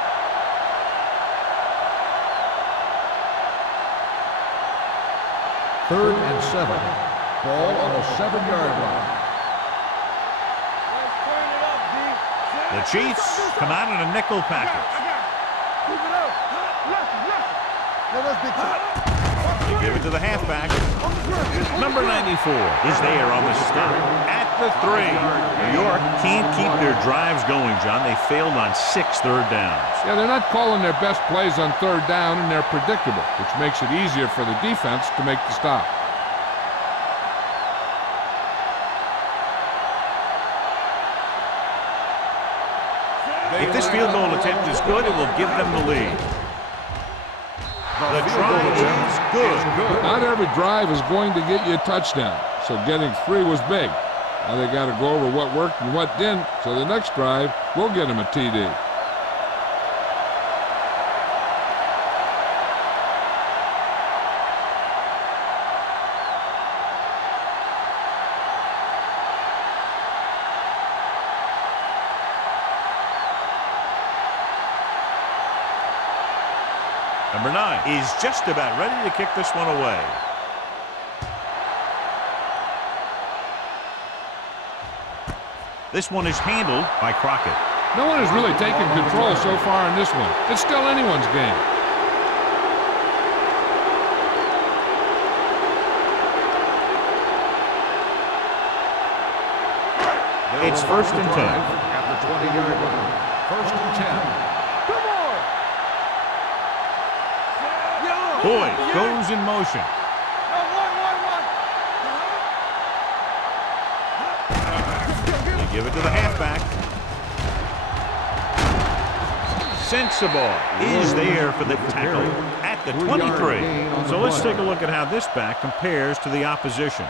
Third and 7. Ball on the 7-yard line. Let's turn it up, D. The Chiefs come out in a nickel package. Keep it up. Left. Now let's big time. They give it to the halfback. Number 94 is there on the stop at the 3. New York can't keep their drives going, John. They failed on 6 third downs. Yeah, they're not calling their best plays on third down, and they're predictable, which makes it easier for the defense to make the stop. If this field goal attempt is good, it will give them the lead. The try is good. Not every drive is going to get you a touchdown, so getting 3 was big. Now they got to go over what worked and what didn't, so the next drive will get them a TD. Number 9 is just about ready to kick this one away. This one is handled by Crockett. No one has really taken control so far in this one. It's still anyone's game. It's first and 10. At the 20-yard line. First and 10. Boyd goes in motion. Give it to the halfback. Sensible is there for the tackle at the 23. So let's take a look at how this back compares to the opposition.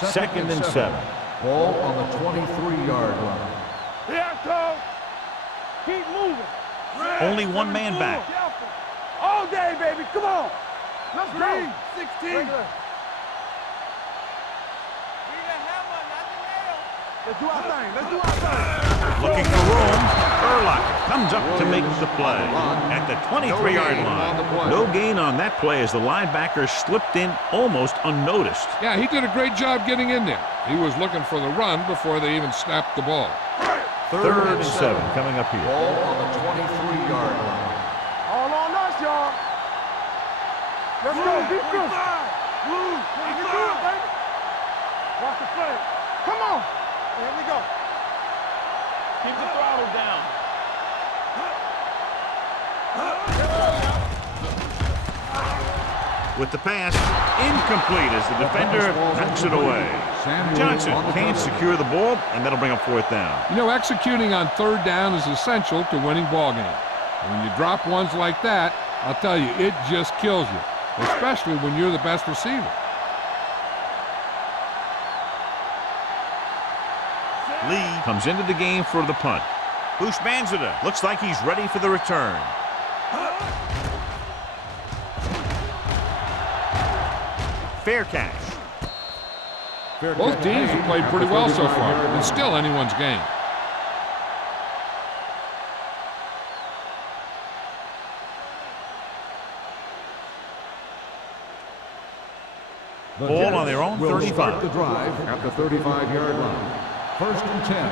Second and 7. Ball on the 23-yard line. Yeah, Cole. Keep moving. Only one man back. All day, baby. Come on. Let's go. 16. Let's do our thing. Let's do our thing. Looking for room. Urlacher comes up to make the play at the 23-yard line. No gain on that play as the linebacker slipped in almost unnoticed. Yeah, he did a great job getting in there. He was looking for the run before they even snapped the ball. Third and 7 coming up here. Ball on the 23-yard line. All on us, y'all. Let's go. Deep cruise. Move. You can do it, baby. Watch the play. Come on. Here we go. Keep the throttle down. With the pass, incomplete as the defender knocks it away. Johnson can't secure the ball, and that'll bring up fourth down. You know, executing on third down is essential to winning ball games. And when you drop ones like that, I'll tell you, it just kills you, especially when you're the best receiver. Lee comes into the game for the punt. Bushmanzada looks like he's ready for the return. Fair catch. Both teams have played pretty well so far. It's still anyone's game. Ball on their own 35. Start the drive at the 35-yard line. First and 10.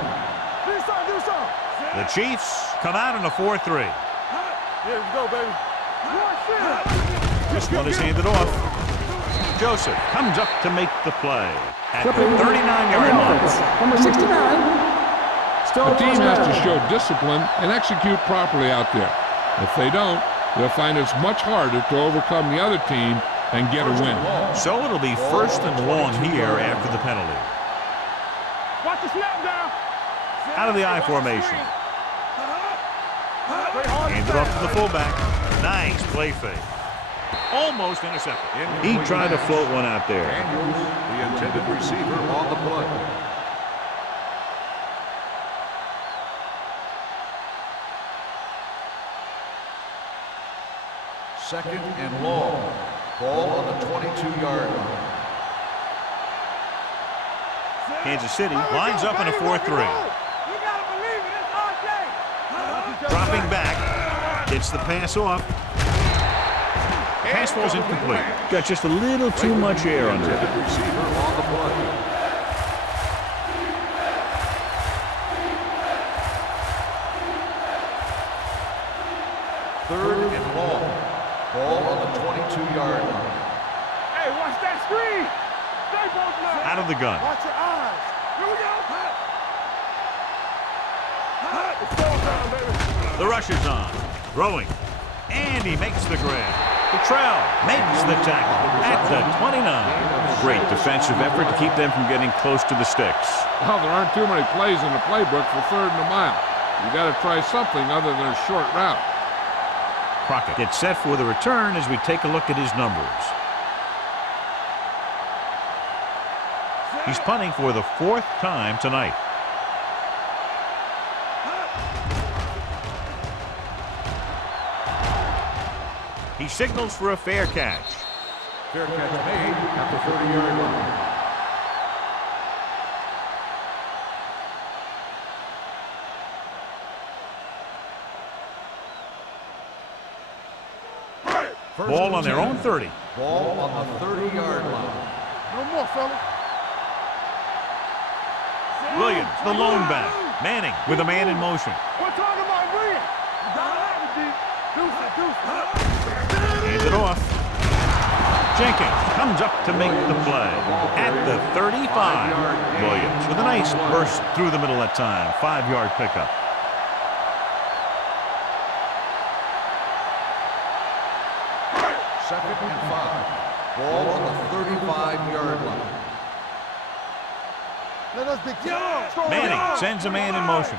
The Chiefs come out in a 4-3. Here we go, baby. This one is handed off. Joseph comes up to make the play at the 39-yard line. Number 69. Still The team has to show discipline and execute properly out there. If they don't, they'll find it's much harder to overcome the other team and get a win. So it'll be first and long here after the penalty. Watch the snap down. Out of the I formation. Handed off to the fullback. Nice play fake. Almost intercepted. He tried to float one out there. Daniels, the intended receiver, on the play. Second and long. Ball on the 22-yard line. Kansas City lines up in a 4-3. Dropping back. Gets the pass off. Pass falls incomplete. Got just a little too much air under it. Receiver on the play. Third and long. Ball on the 22-yard line. Hey, watch that screen. Stay both now. Out of the gun. Watch your eyes. Here we go. It's ball time, baby. The rush is on. Throwing. And he makes the grab. Cottrell makes the tackle at the 29. Great defensive effort to keep them from getting close to the sticks. Well, there aren't too many plays in the playbook for third and a mile. You got to try something other than a short route. Crockett gets set for the return as we take a look at his numbers. He's punting for the 4th time tonight. He signals for a fair catch. Fair catch made at the 30-yard line. Ball on their own 30. Ball on the 30-yard line. No more, fella. Williams, the lone back. Manning with a man in motion. We're talking about win. You got it, D. Deuce it. Hands it off. Jenkins comes up to make the play at the 35. Williams with a nice burst through the middle that time. 5-yard pickup. Second and 5. Ball on the 35-yard line. Let us be strong. Manning sends a man in motion.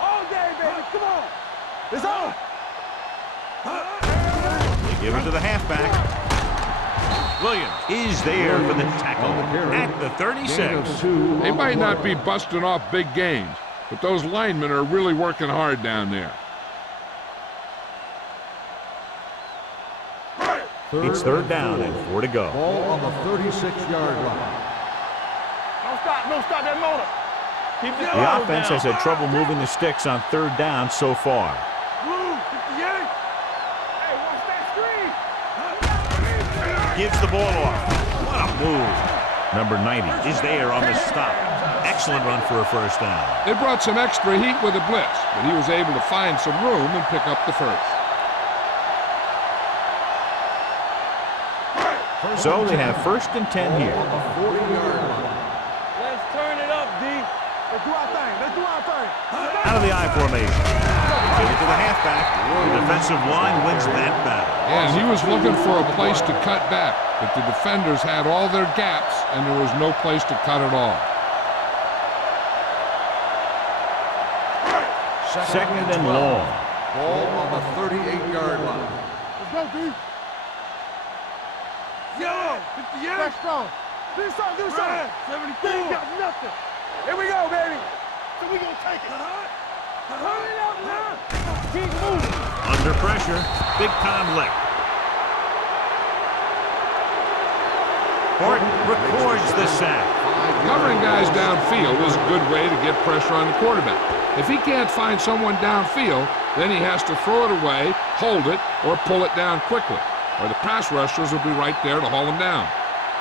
All day, baby. Come on. It's on. They give it to the halfback. Williams is there for the tackle at the 36. They might not be busting off big gains, but those linemen are really working hard down there. It's third down and 4 to go. Ball on the 36-yard line. Don't stop that motor. Keep the The offense has had trouble moving the sticks on third down so far. Hey, watch that screen. Gives the ball off. What a move. Number 90 is there on the stop. Excellent run for a first down. They brought some extra heat with a blitz, but he was able to find some room and pick up the first. So they have first and 10 here. On the 40-yard line. Let's turn it up, D. Let's do our thing. Let's do our thing. Out of the I formation. Give it to the halfback. The defensive line wins that battle. Yeah, and he was looking for a place to cut back, but the defenders had all their gaps, and there was no place to cut at all. Second and long. Ball on the 38-yard line. Let's go, D. Yo, 58. Back strong. Do something, do something. 74. They ain't got nothing. Here we go, baby. So we gonna take it. Hurry up now. Keep moving. Under pressure. Big time lick. Hort records the sack. Covering guys downfield is a good way to get pressure on the quarterback. If he can't find someone downfield, then he has to throw it away, hold it, or pull it down quickly, or the pass rushers will be right there to haul him down.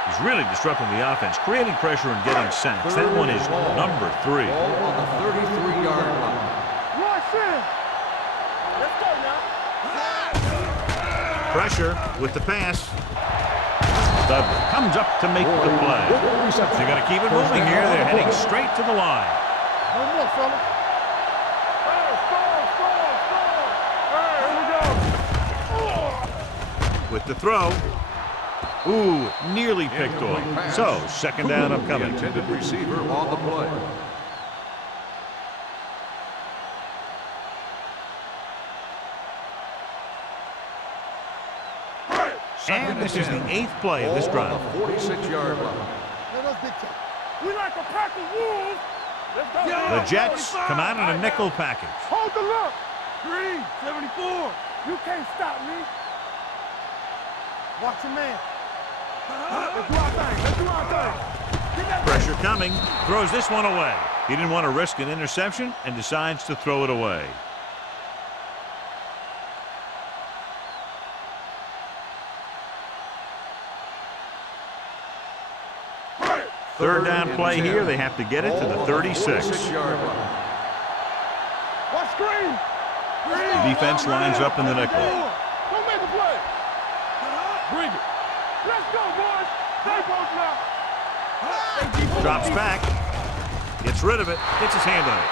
He's really disrupting the offense, creating pressure and getting sacks. That one is number 3. Ball on the 33-yard line. Rush in. Let's go now. Pressure with the pass. Dudley comes up to make the play. They're going to keep it moving here. They're heading straight to the line. No more, fella. Hey, here we go. With the throw. Ooh, nearly picked off. So, second down upcoming. The intended receiver on the play. And this is the 8th play of this drive. On the 46-yard line. Let us get you. We like a pack of wolves. Let's go. The Jets come out in a nickel package. Hold the look. 374. You can't stop me. Watch your man. Let's do our thing. Let's do our thing. Get that Pressure coming. Throws this one away. He didn't want to risk an interception and decides to throw it away. Third down play here. They have to get it to the 36. Watch screen. The defense lines up in the nickel. Don't make a play. Bring it. Let's go, boys. They both now. Drops back. Gets rid of it. Gets his hand on it.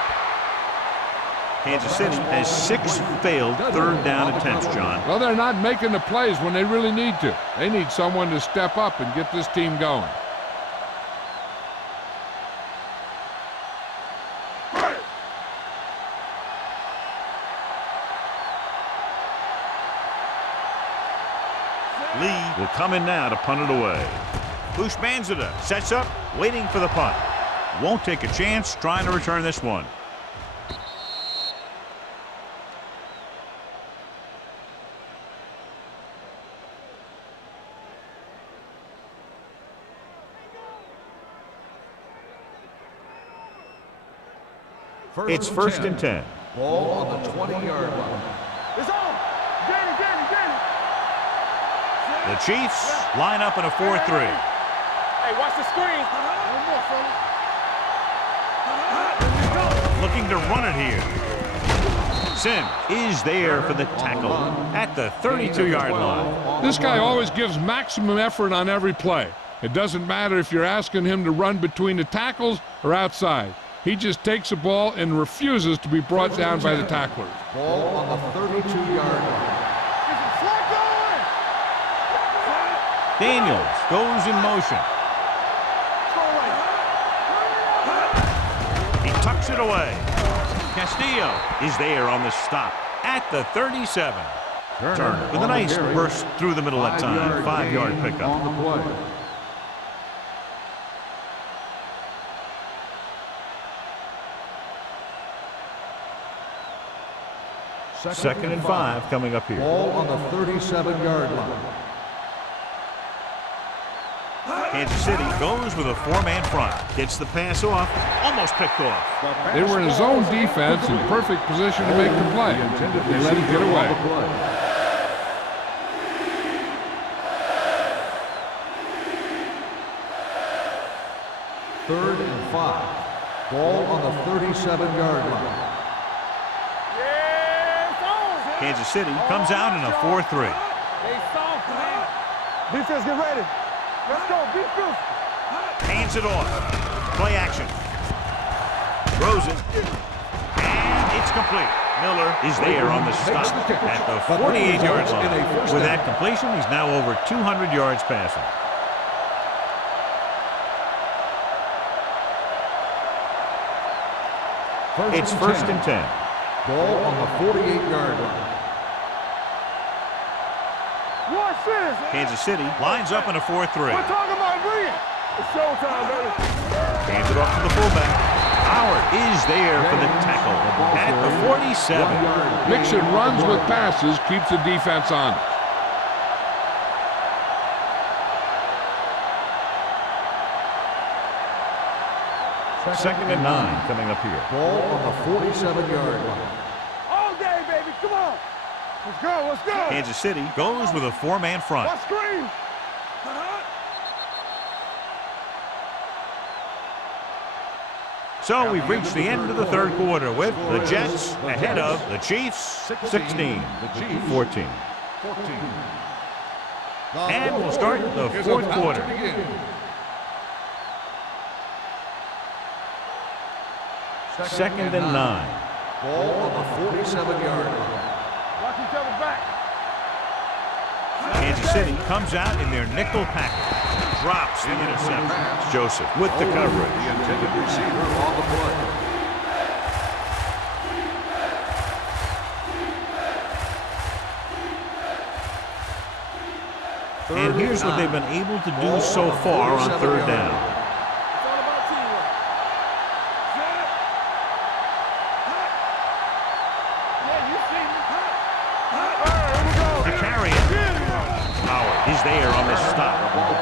Kansas City has 6 failed third down attempts, John. Well, they're not making the plays when they really need to. They need someone to step up and get this team going. Lee will come in now to punt it away. Bush Banzida sets up, waiting for the punt. Won't take a chance trying to return this one. It's first and 10. Ball on the 20-yard line. It's on. Danny. The Chiefs line up in a 4-3. Hey, watch the screen. One more, fella. Looking to run it here. Sim is there for the tackle at the 32-yard line. This guy always gives maximum effort on every play. It doesn't matter if you're asking him to run between the tackles or outside. He just takes the ball and refuses to be brought down by the tacklers. Ball on the 32-yard line. Flacco! Daniels goes in motion. He tucks it away. Castillo is there on the stop at the 37. Turner with a nice burst through the middle that time. 5-yard pickup. On the play. Second and 5 coming up here. Ball on the 37-yard line. Kansas City goes with a 4-man front. Gets the pass off. Almost picked off. They were in his own defense in perfect position to make the play. They let him get away. Third and 5. Ball on the 37-yard line. Kansas City comes out in a 4-3. Defense, get ready. Let's go, defense. Hands it off. Play action. Throws it. And it's complete. Miller is there on the stop at the 48-yard line. With that completion, he's now over 200 yards passing. It's first and 10. Ball on the 48-yard line. Watch this. Kansas City lines up in a 4-3. We're talking about brilliant. It's showtime, baby. Hands it off to the fullback. Howard is there for the tackle at the 47. Mixon runs with passes, keeps the defense honest. Second and 9 coming up here. Ball on the 47-yard line. All day, baby. Come on. Let's go. Let's go. Kansas City goes with a 4-man front. Watch screen. So we've reached the end of the third quarter with the Jets ahead of the Chiefs 16-14. And we'll start the fourth quarter. Second and 9. Ball on the 47-yard line. Watch each other back. Kansas City comes out in their nickel package. Drops the interception. Joseph with the coverage. The intended receiver on the play. And here's what they've been able to do so far on third down. It's all about teamwork. Yeah, you see me. Here we go. To carry it. Howard is there on the stop.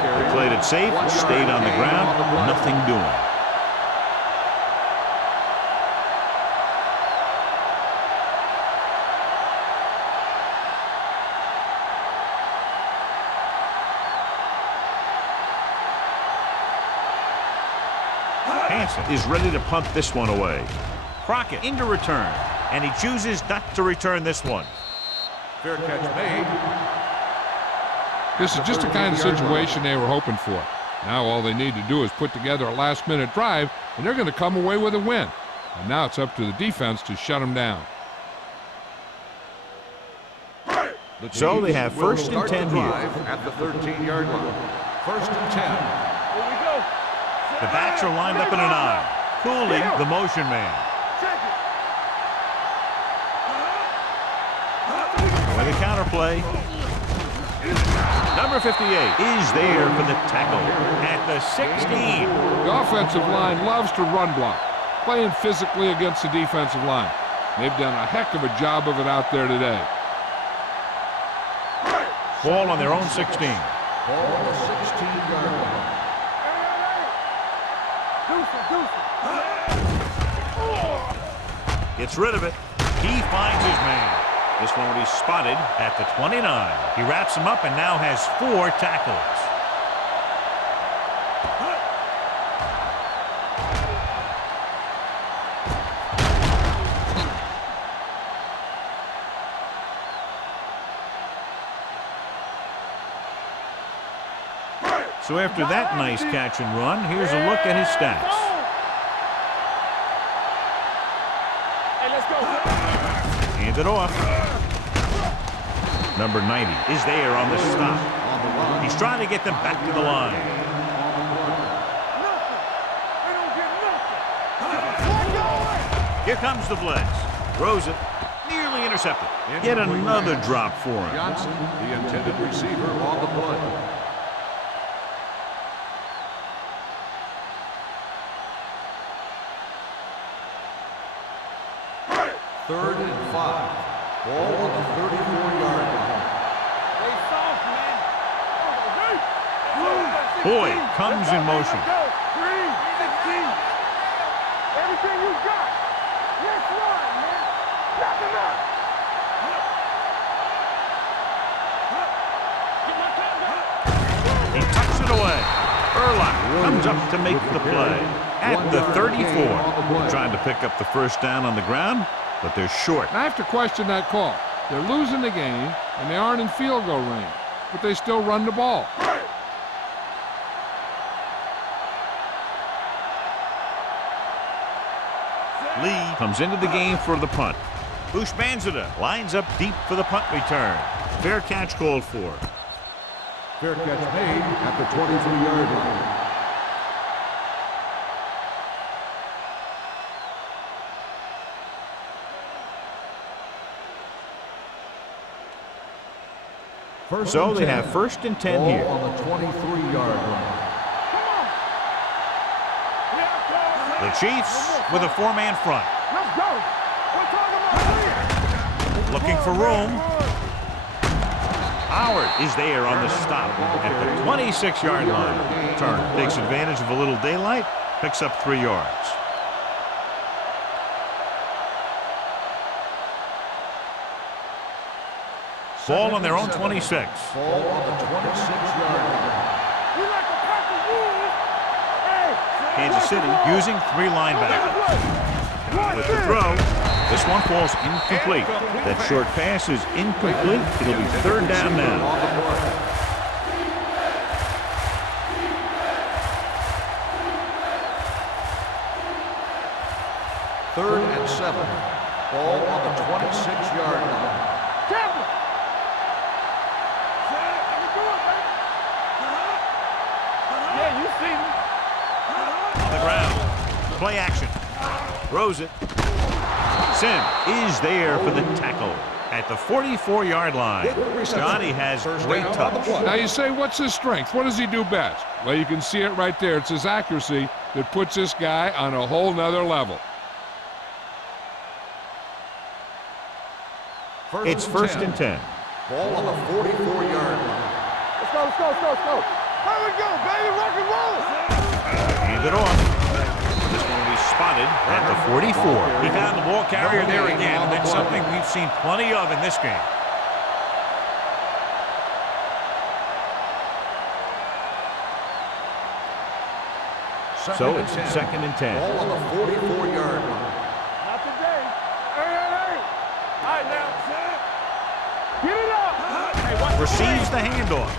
They played it safe, stayed on the ground, nothing doing. Hansen is ready to punt this one away. Crockett into return, and he chooses not to return this one. Fair catch made. This is just the kind of situation they were hoping for. Now all they need to do is put together a last-minute drive, and they're going to come away with a win. And now it's up to the defense to shut them down. So they have first and 10 here. At the 13-yard line. First and 10. Here we go. The backs are lined up in a 9. Cooley, the motion man. Check it. With a counterplay. Number 58 is there for the tackle at the 16. The offensive line loves to run block, playing physically against the defensive line. They've done a heck of a job of it out there today. Ball on their own 16. Ball on the 16-yard line. Gets rid of it. He finds his man. This one will be spotted at the 29. He wraps him up and now has 4 tackles. So after that nice catch and run, here's a look at his stats. Hey, let's go. Hands it off. Number 90 is there on the stop. On the line. He's trying to get them back to the line. Here comes the blitz. Throws it. Nearly intercepted. Yet another drop for him. Johnson, the intended receiver on the play. Third and 5. Ball on the 34-yard line. Boyd comes in motion. Everything you got. Next one, man. Knock him out. He tucks it away. Urlacher comes up to make the play. At the 34. Trying to pick up the first down on the ground, but they're short. I have to question that call. They're losing the game, and they aren't in field goal range, but they still run the ball. Lee comes into the game for the punt. Bushmanzada lines up deep for the punt return. Fair catch called for. Fair catch made at the 23-yard line. So they have first and 10 Ball here. on the 23-yard line. The Chiefs with a four-man front. Let's go. We're talking about Looking for room. Howard is there on the stop at the 26-yard line. Turner takes advantage of a little daylight, picks up 3 yards. Ball on their own 26. Ball on the 26-yard line. We like to pack the rules. Hey, Kansas City using 3 linebackers. With the throw, this one falls incomplete. That short pass is incomplete. It'll be third down now. On the play. Third and 7. Ball on the 26-yard line. Campbell. Yeah, you see me. On the ground. Play action. Throws it. Sim is there for the tackle at the 44-yard line. Johnny has great touch. Now you say, what's his strength? What does he do best? Well, you can see it right there. It's his accuracy that puts this guy on a whole nother level. It's first and 10. Ball on the 44-yard line. Let's go, let's go, let's go, let's go. Here we go, baby, rock and roll. Hand it off. This one will be spotted at the 44. He found the ball carrier there again, and that's something we've seen plenty of in this game. So it's second and 10. Ball on the 44-yard line. Not today. Hey, hey, hey. All right, now. Get it up. Receives the handoff.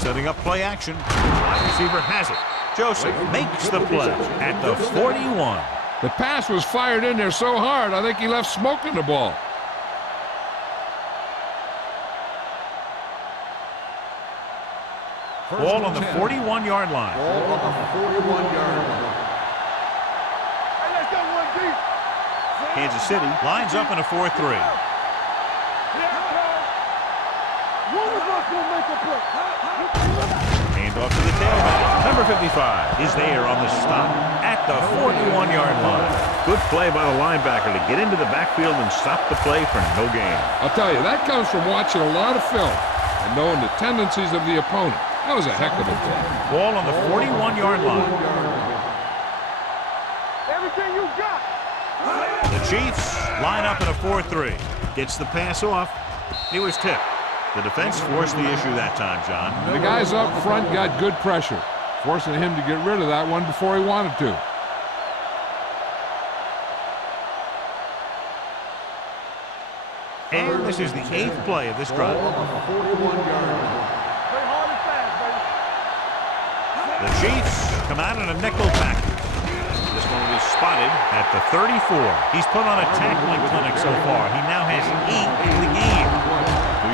Setting up play action. Wide receiver has it. Joseph makes the play at the 41. The pass was fired in there so hard, I think he left smoke in the ball. Ball on the 41-yard line. Ball on the 41-yard line. Hey, let's go one deep. Kansas City lines up in a 4-3. One of us will make a play. Hand off to the tailback. Number 55 is there on the stop at the 41-yard line. Good play by the linebacker to get into the backfield and stop the play for no gain. I'll tell you, that comes from watching a lot of film and knowing the tendencies of the opponent. That was a heck of a play. Ball on the 41-yard line. Everything you got. The Chiefs line up in a 4-3. Gets the pass off. He was tipped. The defense forced the issue that time, John. The guys up front got good pressure, forcing him to get rid of that one before he wanted to. And this is the 8th play of this drive. Ball on the 41-yard line. Play hard and fast, baby. The Chiefs come out in a nickel package. This one will be spotted at the 34. He's put on a tackling clinic so far. He now has 8 in the game.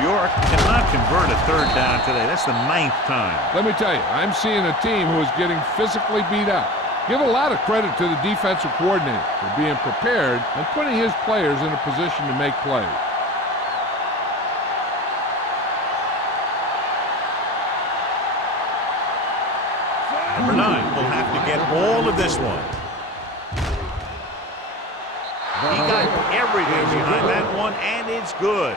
2 New York cannot convert a third down today. That's the 9th time. Let me tell you, I'm seeing a team who is getting physically beat up. Give a lot of credit to the defensive coordinator for being prepared and putting his players in a position to make plays. Number 9 will have to get all of this one. He got everything behind that one, and it's good.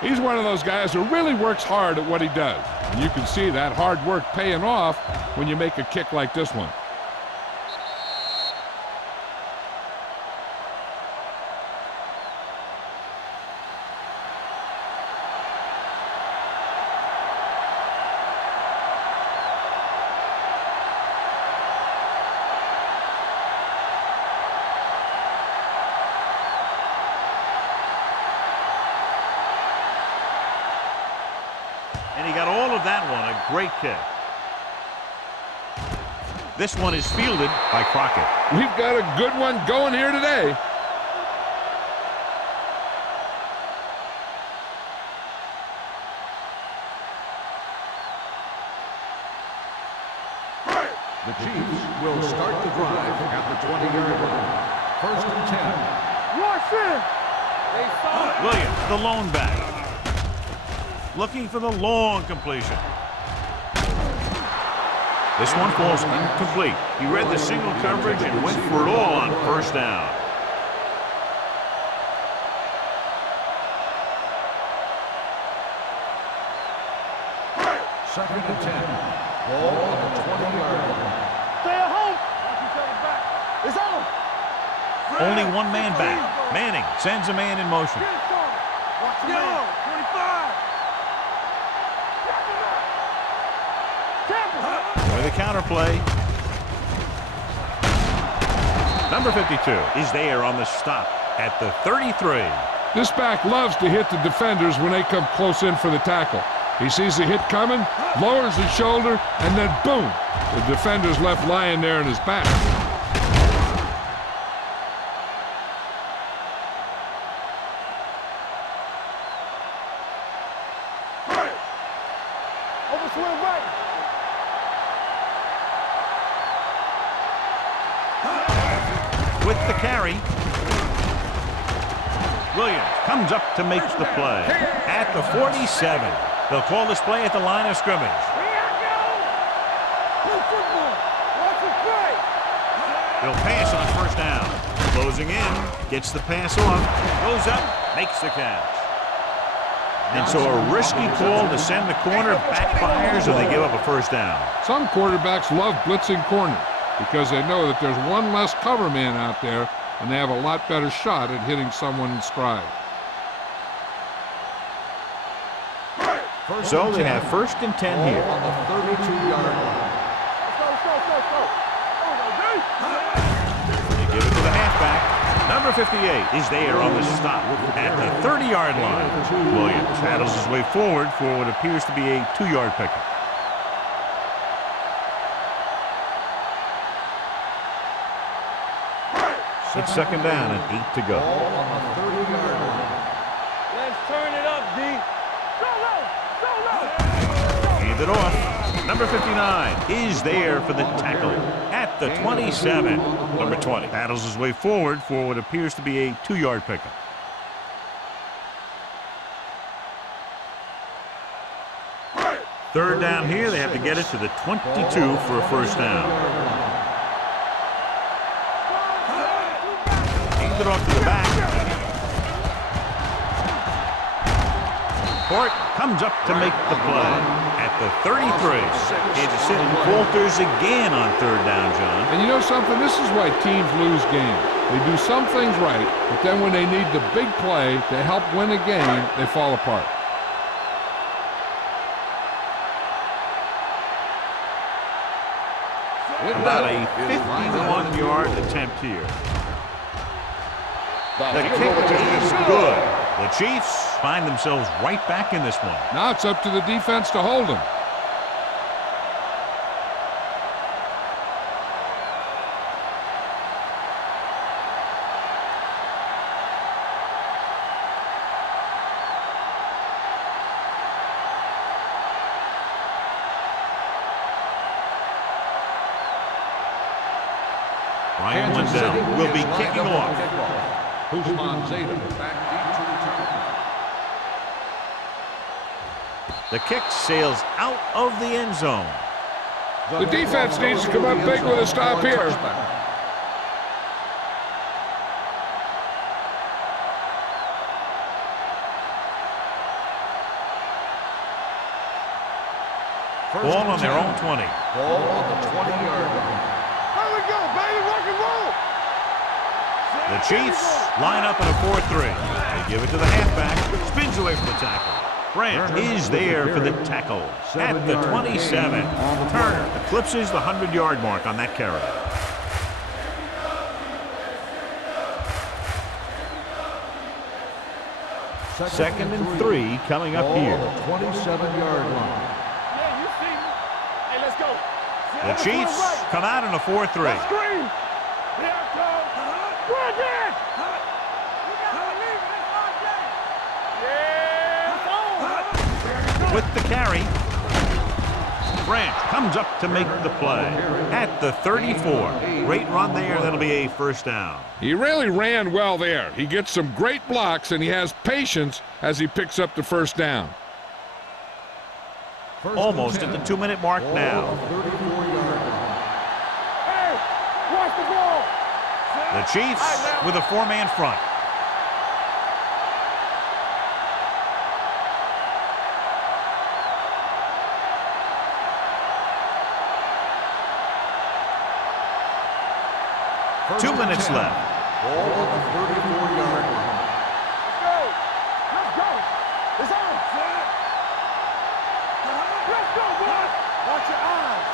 He's one of those guys who really works hard at what he does. And you can see that hard work paying off when you make a kick like this one. And he got all of that one, a great kick. This one is fielded by Crockett. We've got a good one going here today. The Chiefs will start the drive at the 20-yard line. 1st and 10. Rush in. Williams, the lone back. Looking for the long completion. This one falls incomplete. He read the single coverage and went for it all on 1st down. Second and 10. Ball on the 20-yard line. Stay at home. Watch each other back. It's on. Only one man back. Manning sends a man in motion. Get it, Sean. Watch him out. 25. With a counter play. Number 52 is there on the stop at the 33. This back loves to hit the defenders when they come close in for the tackle. He sees the hit coming, lowers his shoulder, and then boom, the defender's left lying there in his back. Overswing right. With the carry. Williams comes up to make the play at the 47. They'll call this play at the line of scrimmage. They'll pass on 1st down. Closing in, gets the pass off, goes up, makes the catch. And so a risky call to send the corner backfires or they give up a 1st down. Some quarterbacks love blitzing corners because they know that there's one less cover man out there and they have a lot better shot at hitting someone in stride. So they have 1st and 10 here. On the 32-yard line. They give it to the halfback. Number 58 is there on the stop at the 30-yard line. Williams paddles his way forward for what appears to be a 2-yard pickup. It's 2nd down and 8 to go. Ball on the 30-yard line. Let's turn it up, D. Hand it off. Number 59 is there for the tackle at the 27. Number 20 paddles his way forward for what appears to be a 2-yard pickup. Third down here. They have to get it to the 22 for a 1st down. Hand it off to the back. Hort comes up to make the play at the 33. Kansas City falters again on 3rd down, John. And you know something? This is why teams lose games. They do some things right, but then when they need the big play to help win a game, they fall apart. About a 51-yard attempt here. The kick is good. The Chiefs find themselves right back in this one. Now it's up to the defense to hold them. Ryan Kansas Lindell City will be is lined kicking up off. for kickoff. Guzman Zeta back deep to return. The kick sails out of the end zone. The defense needs to come up big with a stop here. Ball on their own 20. Ball on the 20-yard line. Here we go, baby. Rock and roll. The Chiefs line up in a 4-3. They give it to the halfback. Spins away from the tackle. Brandt is there for the tackle at the 27. Turner eclipses the 100-yard mark on that carry. Second and 3 coming up here. Ball on the 27-yard line. Yeah, you see me. Hey, let's go. The Chiefs come out in a 4-3. Screen. Here I come. Run it. You gotta believe it. It's our game. Yeah. With the carry, Brandt comes up to make the play at the 34. Great run there. That'll be a first down. He really ran well there. He gets some great blocks, and he has patience as he picks up the first down. Almost at the 2-minute mark now. Hey, watch the ball. The Chiefs with a 4-man front. First 2 minutes and 10. left. Ball on the 34-yard line. Let's go. Let's go. It's on. Let's go, boy. Watch your eyes.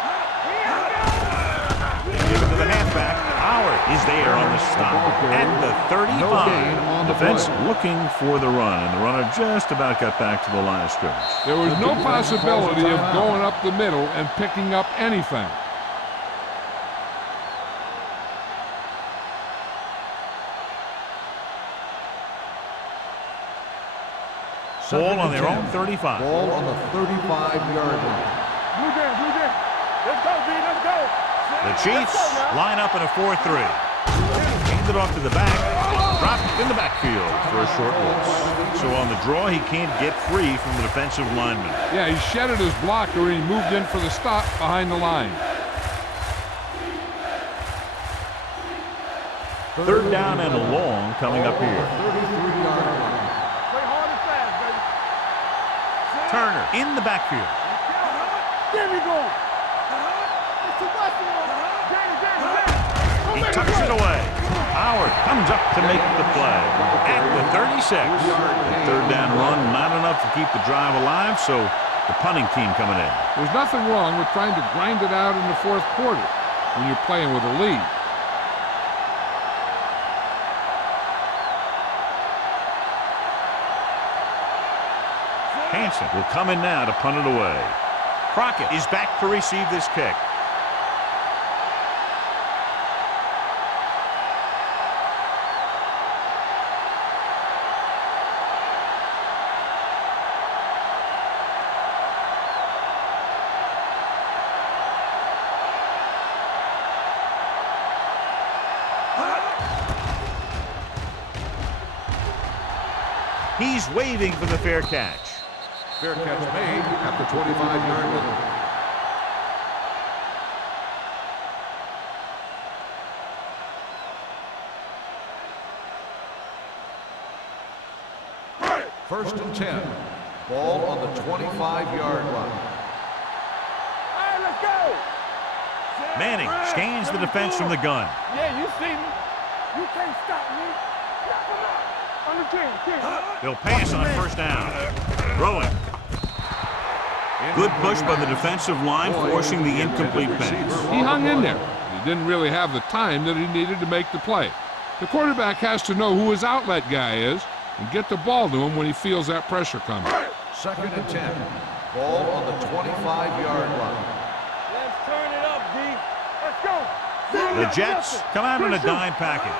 Give it to the halfback. Howard is there on the stop at the 35. No gain on the Defense play. looking for the run, and the runner just about got back to the line of scrimmage. There was no possibility of going up the middle and picking up anything. Ball on their own 35. Ball on the 35-yard line. Blue Jay, Blue Jay. Let's go, B. Let's go. The Chiefs line up in a 4-3. Hand it off to the back. Dropped in the backfield for a short loss. So on the draw, he can't get free from the defensive lineman. Yeah, he shedded his blocker and he moved in for the stop behind the line. Third down and a long coming up here. 33-yard line. Play hard and fast, baby. Turner in the backfield. There we go. It's too much for him. He tucks it away. Howard comes up to make the play at the 36. The third down run, not enough to keep the drive alive, so the punting team coming in. There's nothing wrong with trying to grind it out in the fourth quarter when you're playing with a lead. Hansen will come in now to punt it away. Crockett is back to receive this kick. He's waving for the fair catch. Fair catch made at the 25-yard line. First and 10. Ball on the 25-yard line. Hey, let's go. Manning scans the defense from the gun. Yeah, you see me. You can't stop me. Come on. On the 10. They'll pass on first down. Throwing. Good push by the defensive line, forcing the incomplete pass. He hung in there. He didn't really have the time that he needed to make the play. The quarterback has to know who his outlet guy is and get the ball to him when he feels that pressure coming. Second and 10. Ball on the 25-yard line. Let's turn it up, D. Let's go. The Jets come out in a dime package.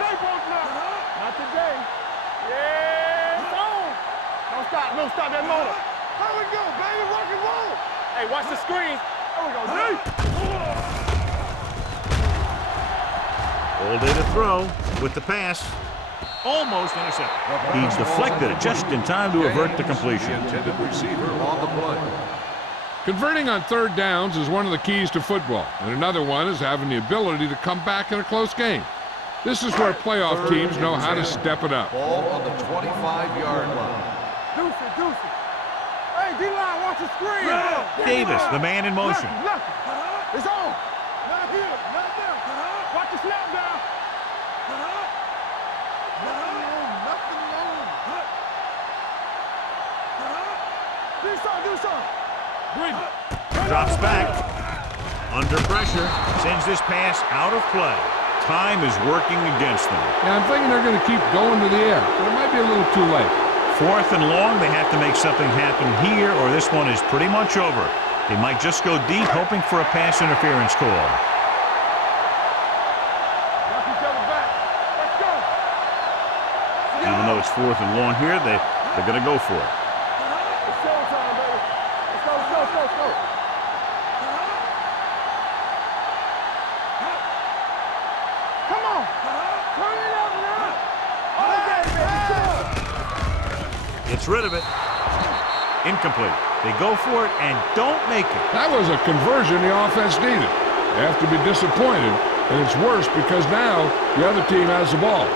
Not today. Yeah, it's on. Don't stop. Don't stop that motor. Here we go, baby. Rock and roll. Hey, watch the screen. There we go, D. All day to throw with the pass. Almost intercepted. He deflected it just in time to avert the completion. The intended receiver on the play. Converting on third downs is one of the keys to football, and another one is having the ability to come back in a close game. This is where playoff teams know how to step it up. Ball on the 25-yard line. Deuce it. Hey, D-line, watch the screen. Davis, the man in motion. Left. It's on. Not here, not there. Watch the snap down. Nothing wrong. Do something. Drops back. Under pressure. Sends this pass out of play. Time is working against them. Now, I'm thinking they're going to keep going to the air, but it might be a little too late. 4th and long, they have to make something happen here, or this one is pretty much over. They might just go deep, hoping for a pass interference call. Knock each other back. Let's go. Even though it's 4th and long here, they're going to go for it. It's showtime, baby. Let's go. Come on. Turn it up now. All day, baby. It's rid of it. Incomplete. They go for it and don't make it. That was a conversion the offense needed. They have to be disappointed, and it's worse because now the other team has the ball.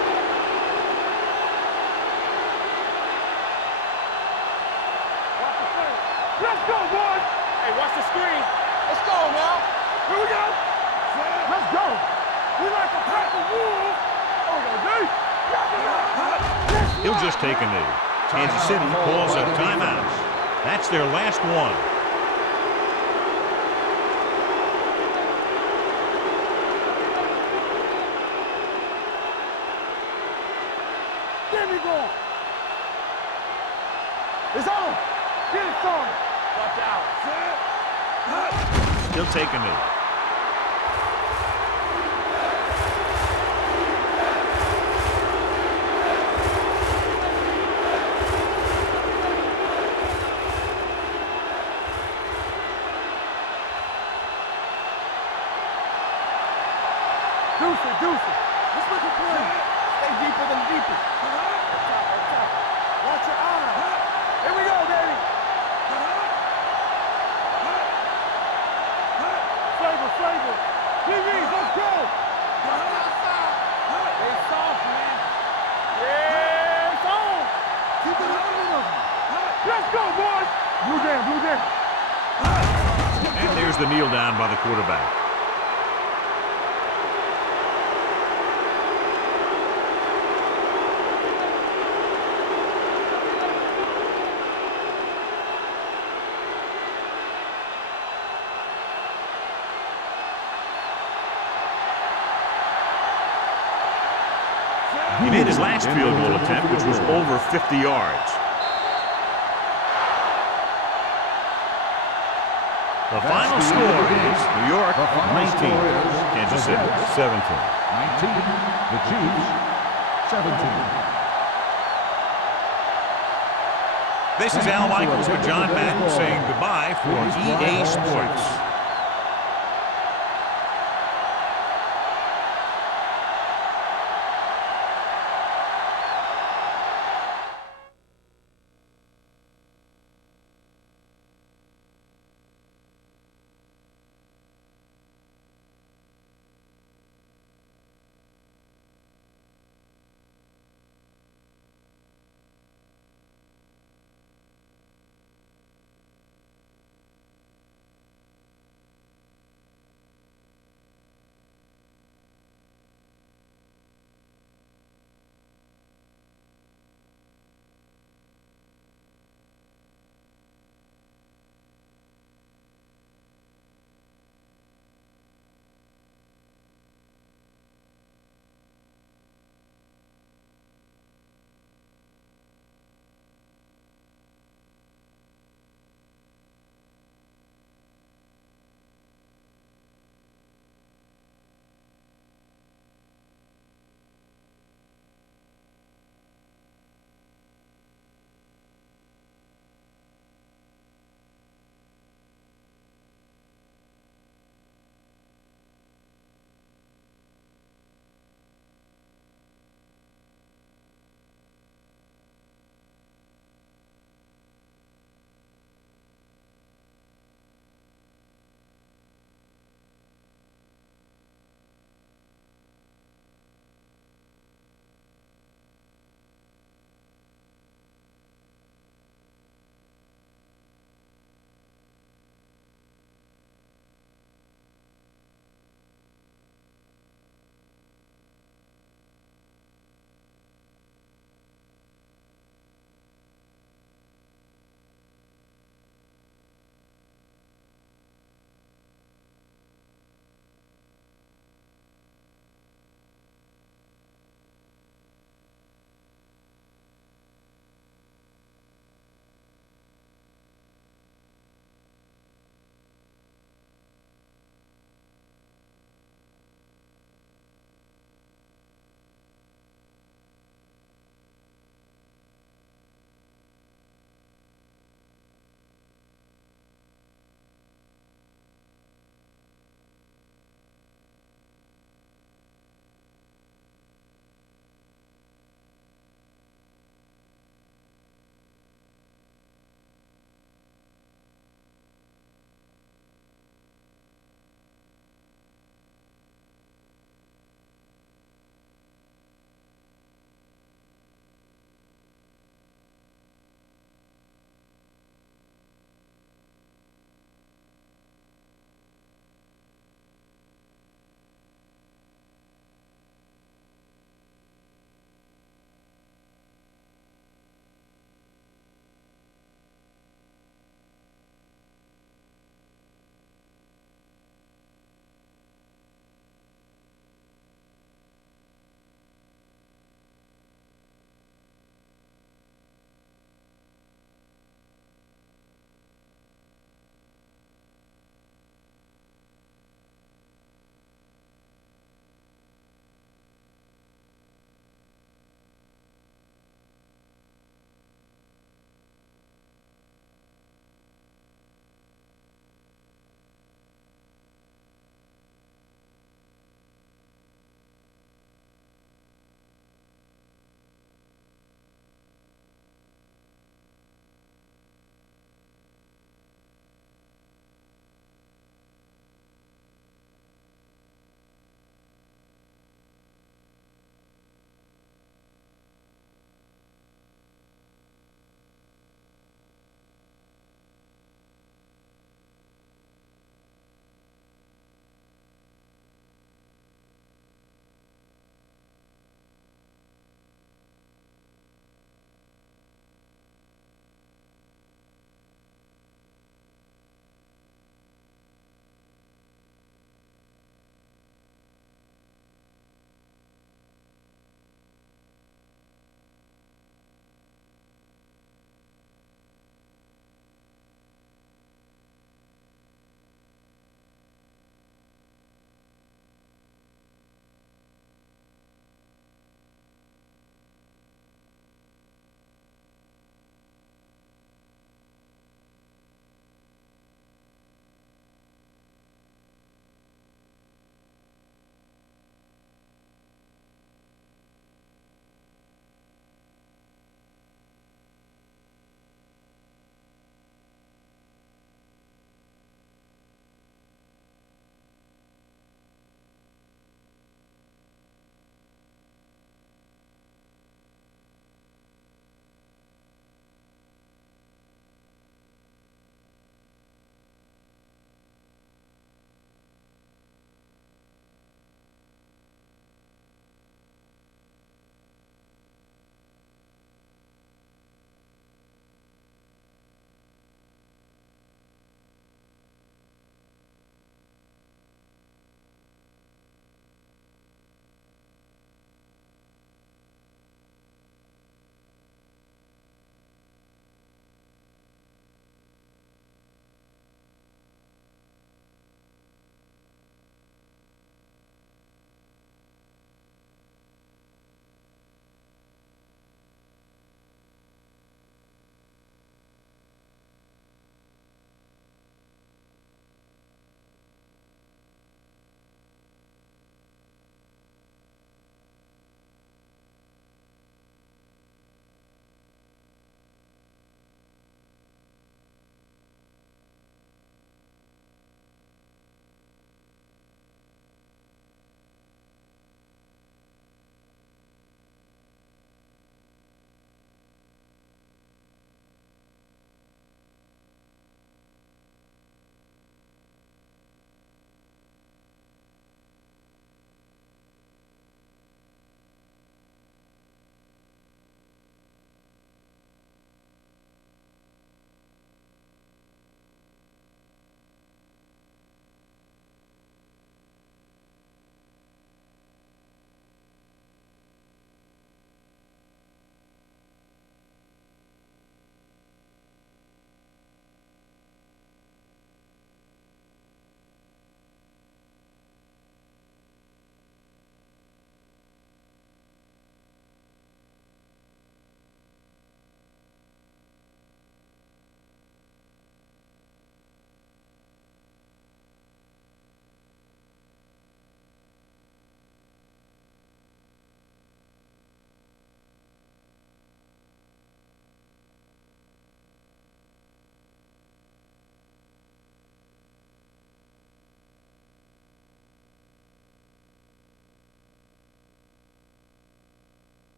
Let's go, boys. Hey, watch the screen. Let's go now. Here we go. Let's go. We like a pack of wolves. He'll just take a knee. Kansas City calls a timeout. That's their last one. Get me going. It's on. Get it started. Watch out. He'll take a knee. Deuce it. Let's look at play. Stay deeper than deepest. Watch your eyes. Here we go, baby. Flavor. TVs, let's go. Stay soft, man. Yeah, it's on. Keep it on. Let's go, boys. Blue down. And there's the kneel down by the quarterback. He made his last field goal attempt, which was over 50 yards. The final score is New York 19, Kansas City 17. 19, the Chiefs, 17. This is Al Michaels with John Madden saying goodbye for EA Sports.